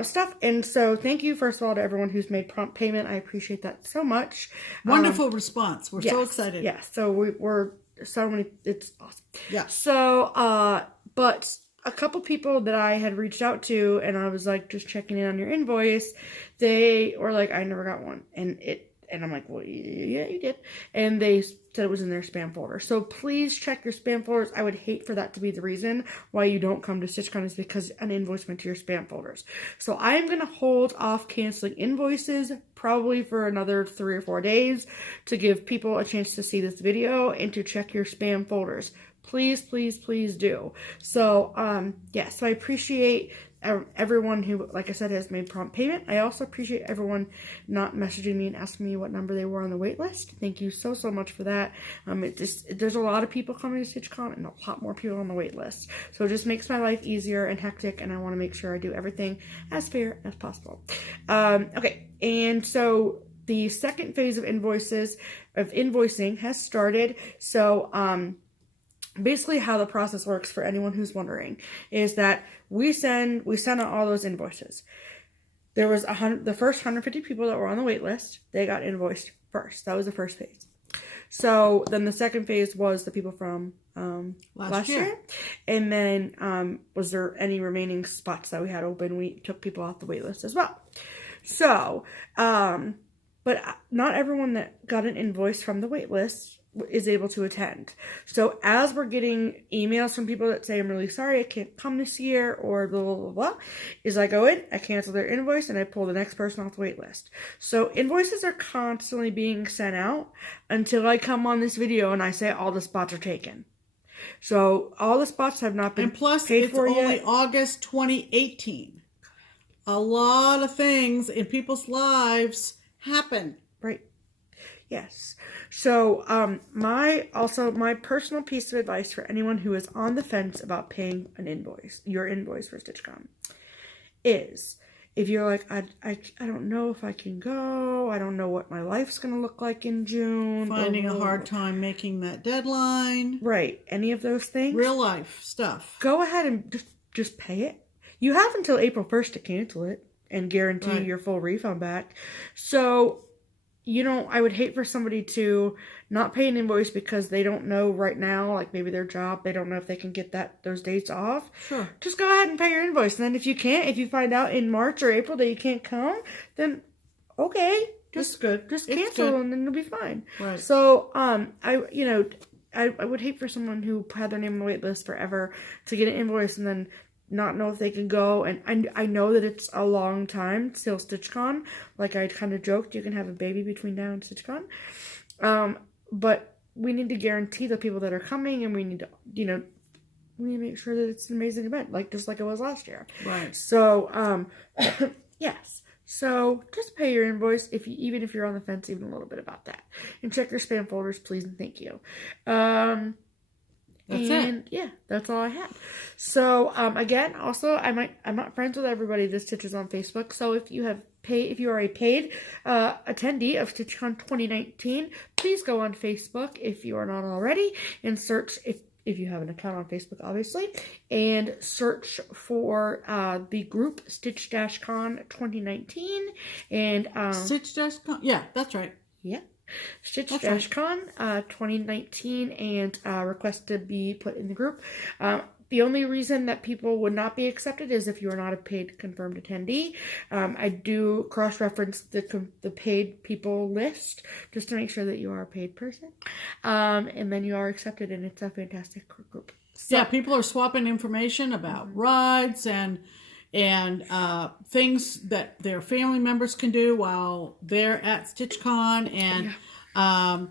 stuff. And so thank you, first of all, to everyone who's made prompt payment. I appreciate that so much. Wonderful response. We're so excited. Yeah. So we're so many, it's awesome. Yeah. So, but a couple people that I had reached out to and I was like, just checking in on your invoice, they were like, I never got one. And I'm like, well, yeah, you did. And they said it was in their spam folder. So please check your spam folders. I would hate for that to be the reason why you don't come to StitchCon, is because an invoice went to your spam folders. So I am going to hold off canceling invoices probably for another 3 or 4 days to give people a chance to see this video and to check your spam folders. Please, please, please do. So, so I appreciate everyone who, like I said, has made prompt payment. I also appreciate everyone not messaging me and asking me what number they were on the wait list. Thank you so much for that. There's a lot of people coming to StitchCon and a lot more people on the wait list. So it just makes my life easier and hectic, and I want to make sure I do everything as fair as possible. Okay, and so the second phase of invoicing has started. So, basically how the process works, for anyone who's wondering, is that we send out all those invoices. There was the first 150 people that were on the wait list. They got invoiced first. That was the first phase. So then the second phase was the people from last year. And then was there any remaining spots that we had open? We took people off the wait list as well. So, but not everyone that got an invoice from the wait list is able to attend. So as we're getting emails from people that say, I'm really sorry, I can't come this year, or blah, blah, blah, blah, is I go in, I cancel their invoice, and I pull the next person off the wait list. So invoices are constantly being sent out until I come on this video and I say all the spots are taken. So all the spots have not been and plus, paid for yet. It's only August 2018. A lot of things in people's lives happen. Right. Yes. So, my personal piece of advice for anyone who is on the fence about paying your invoice for StitchCon, is if you're like, I don't know if I can go, I don't know what my life's going to look like in June. Finding a hard time making that deadline. Right. Any of those things. Real life stuff. Go ahead and just pay it. You have until April 1st to cancel it and guarantee your full refund back. So, I would hate for somebody to not pay an invoice because they don't know right now, like maybe their job, they don't know if they can get those dates off. Sure. Just go ahead and pay your invoice. And then if you find out in March or April that you can't come, then okay. Just cancel and then it'll be fine. Right. So, I would hate for someone who had their name on the wait list forever to get an invoice and then not know if they can go, and I know that it's a long time till StitchCon. Like I kind of joked, you can have a baby between now and StitchCon, but we need to guarantee the people that are coming, and we need to, make sure that it's an amazing event, just like it was last year. Right. So, yes. So just pay your invoice even if you're on the fence, even a little bit about that, and check your spam folders, please and thank you. That's it. Yeah, that's all I had. So, again, also, I'm not friends with everybody that stitches on Facebook. So if you are a paid attendee of StitchCon 2019, please go on Facebook if you are not already and search if you have an account on Facebook, obviously, and search for the group Stitch-Con 2019 and Stitch-Con. Yeah, that's right. Yeah. Stitch-Con 2019 and request to be put in the group. The only reason that people would not be accepted is if you are not a paid confirmed attendee. I do cross-reference the paid people list just to make sure that you are a paid person. And then you are accepted, and it's a fantastic group. So, yeah, people are swapping information about rides and things that their family members can do while they're at StitchCon, and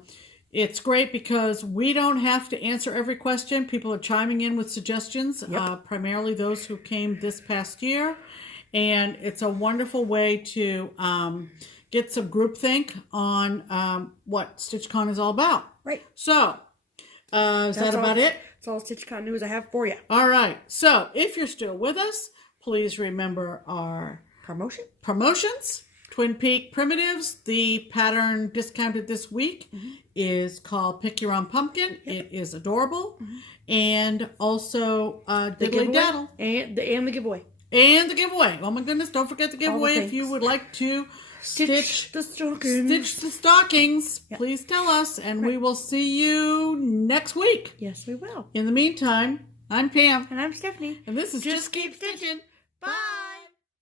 it's great because we don't have to answer every question. People are chiming in with suggestions, primarily those who came this past year, and it's a wonderful way to get some groupthink on what StitchCon is all about. Right. So, is that about it? That's all StitchCon news I have for you. All right. So, if you're still with us, please remember our promotions. Twin Peak Primitives, the pattern discounted this week is called Pick Your Own Pumpkin. It is adorable. And also Diddly Daddle. And the giveaway. And the giveaway. Oh my goodness, don't forget the giveaway. If you would like to stitch the stockings, please tell us, and we will see you next week. Yes, we will. In the meantime, I'm Pam. And I'm Stephanie. And this is Just Keep Stitching.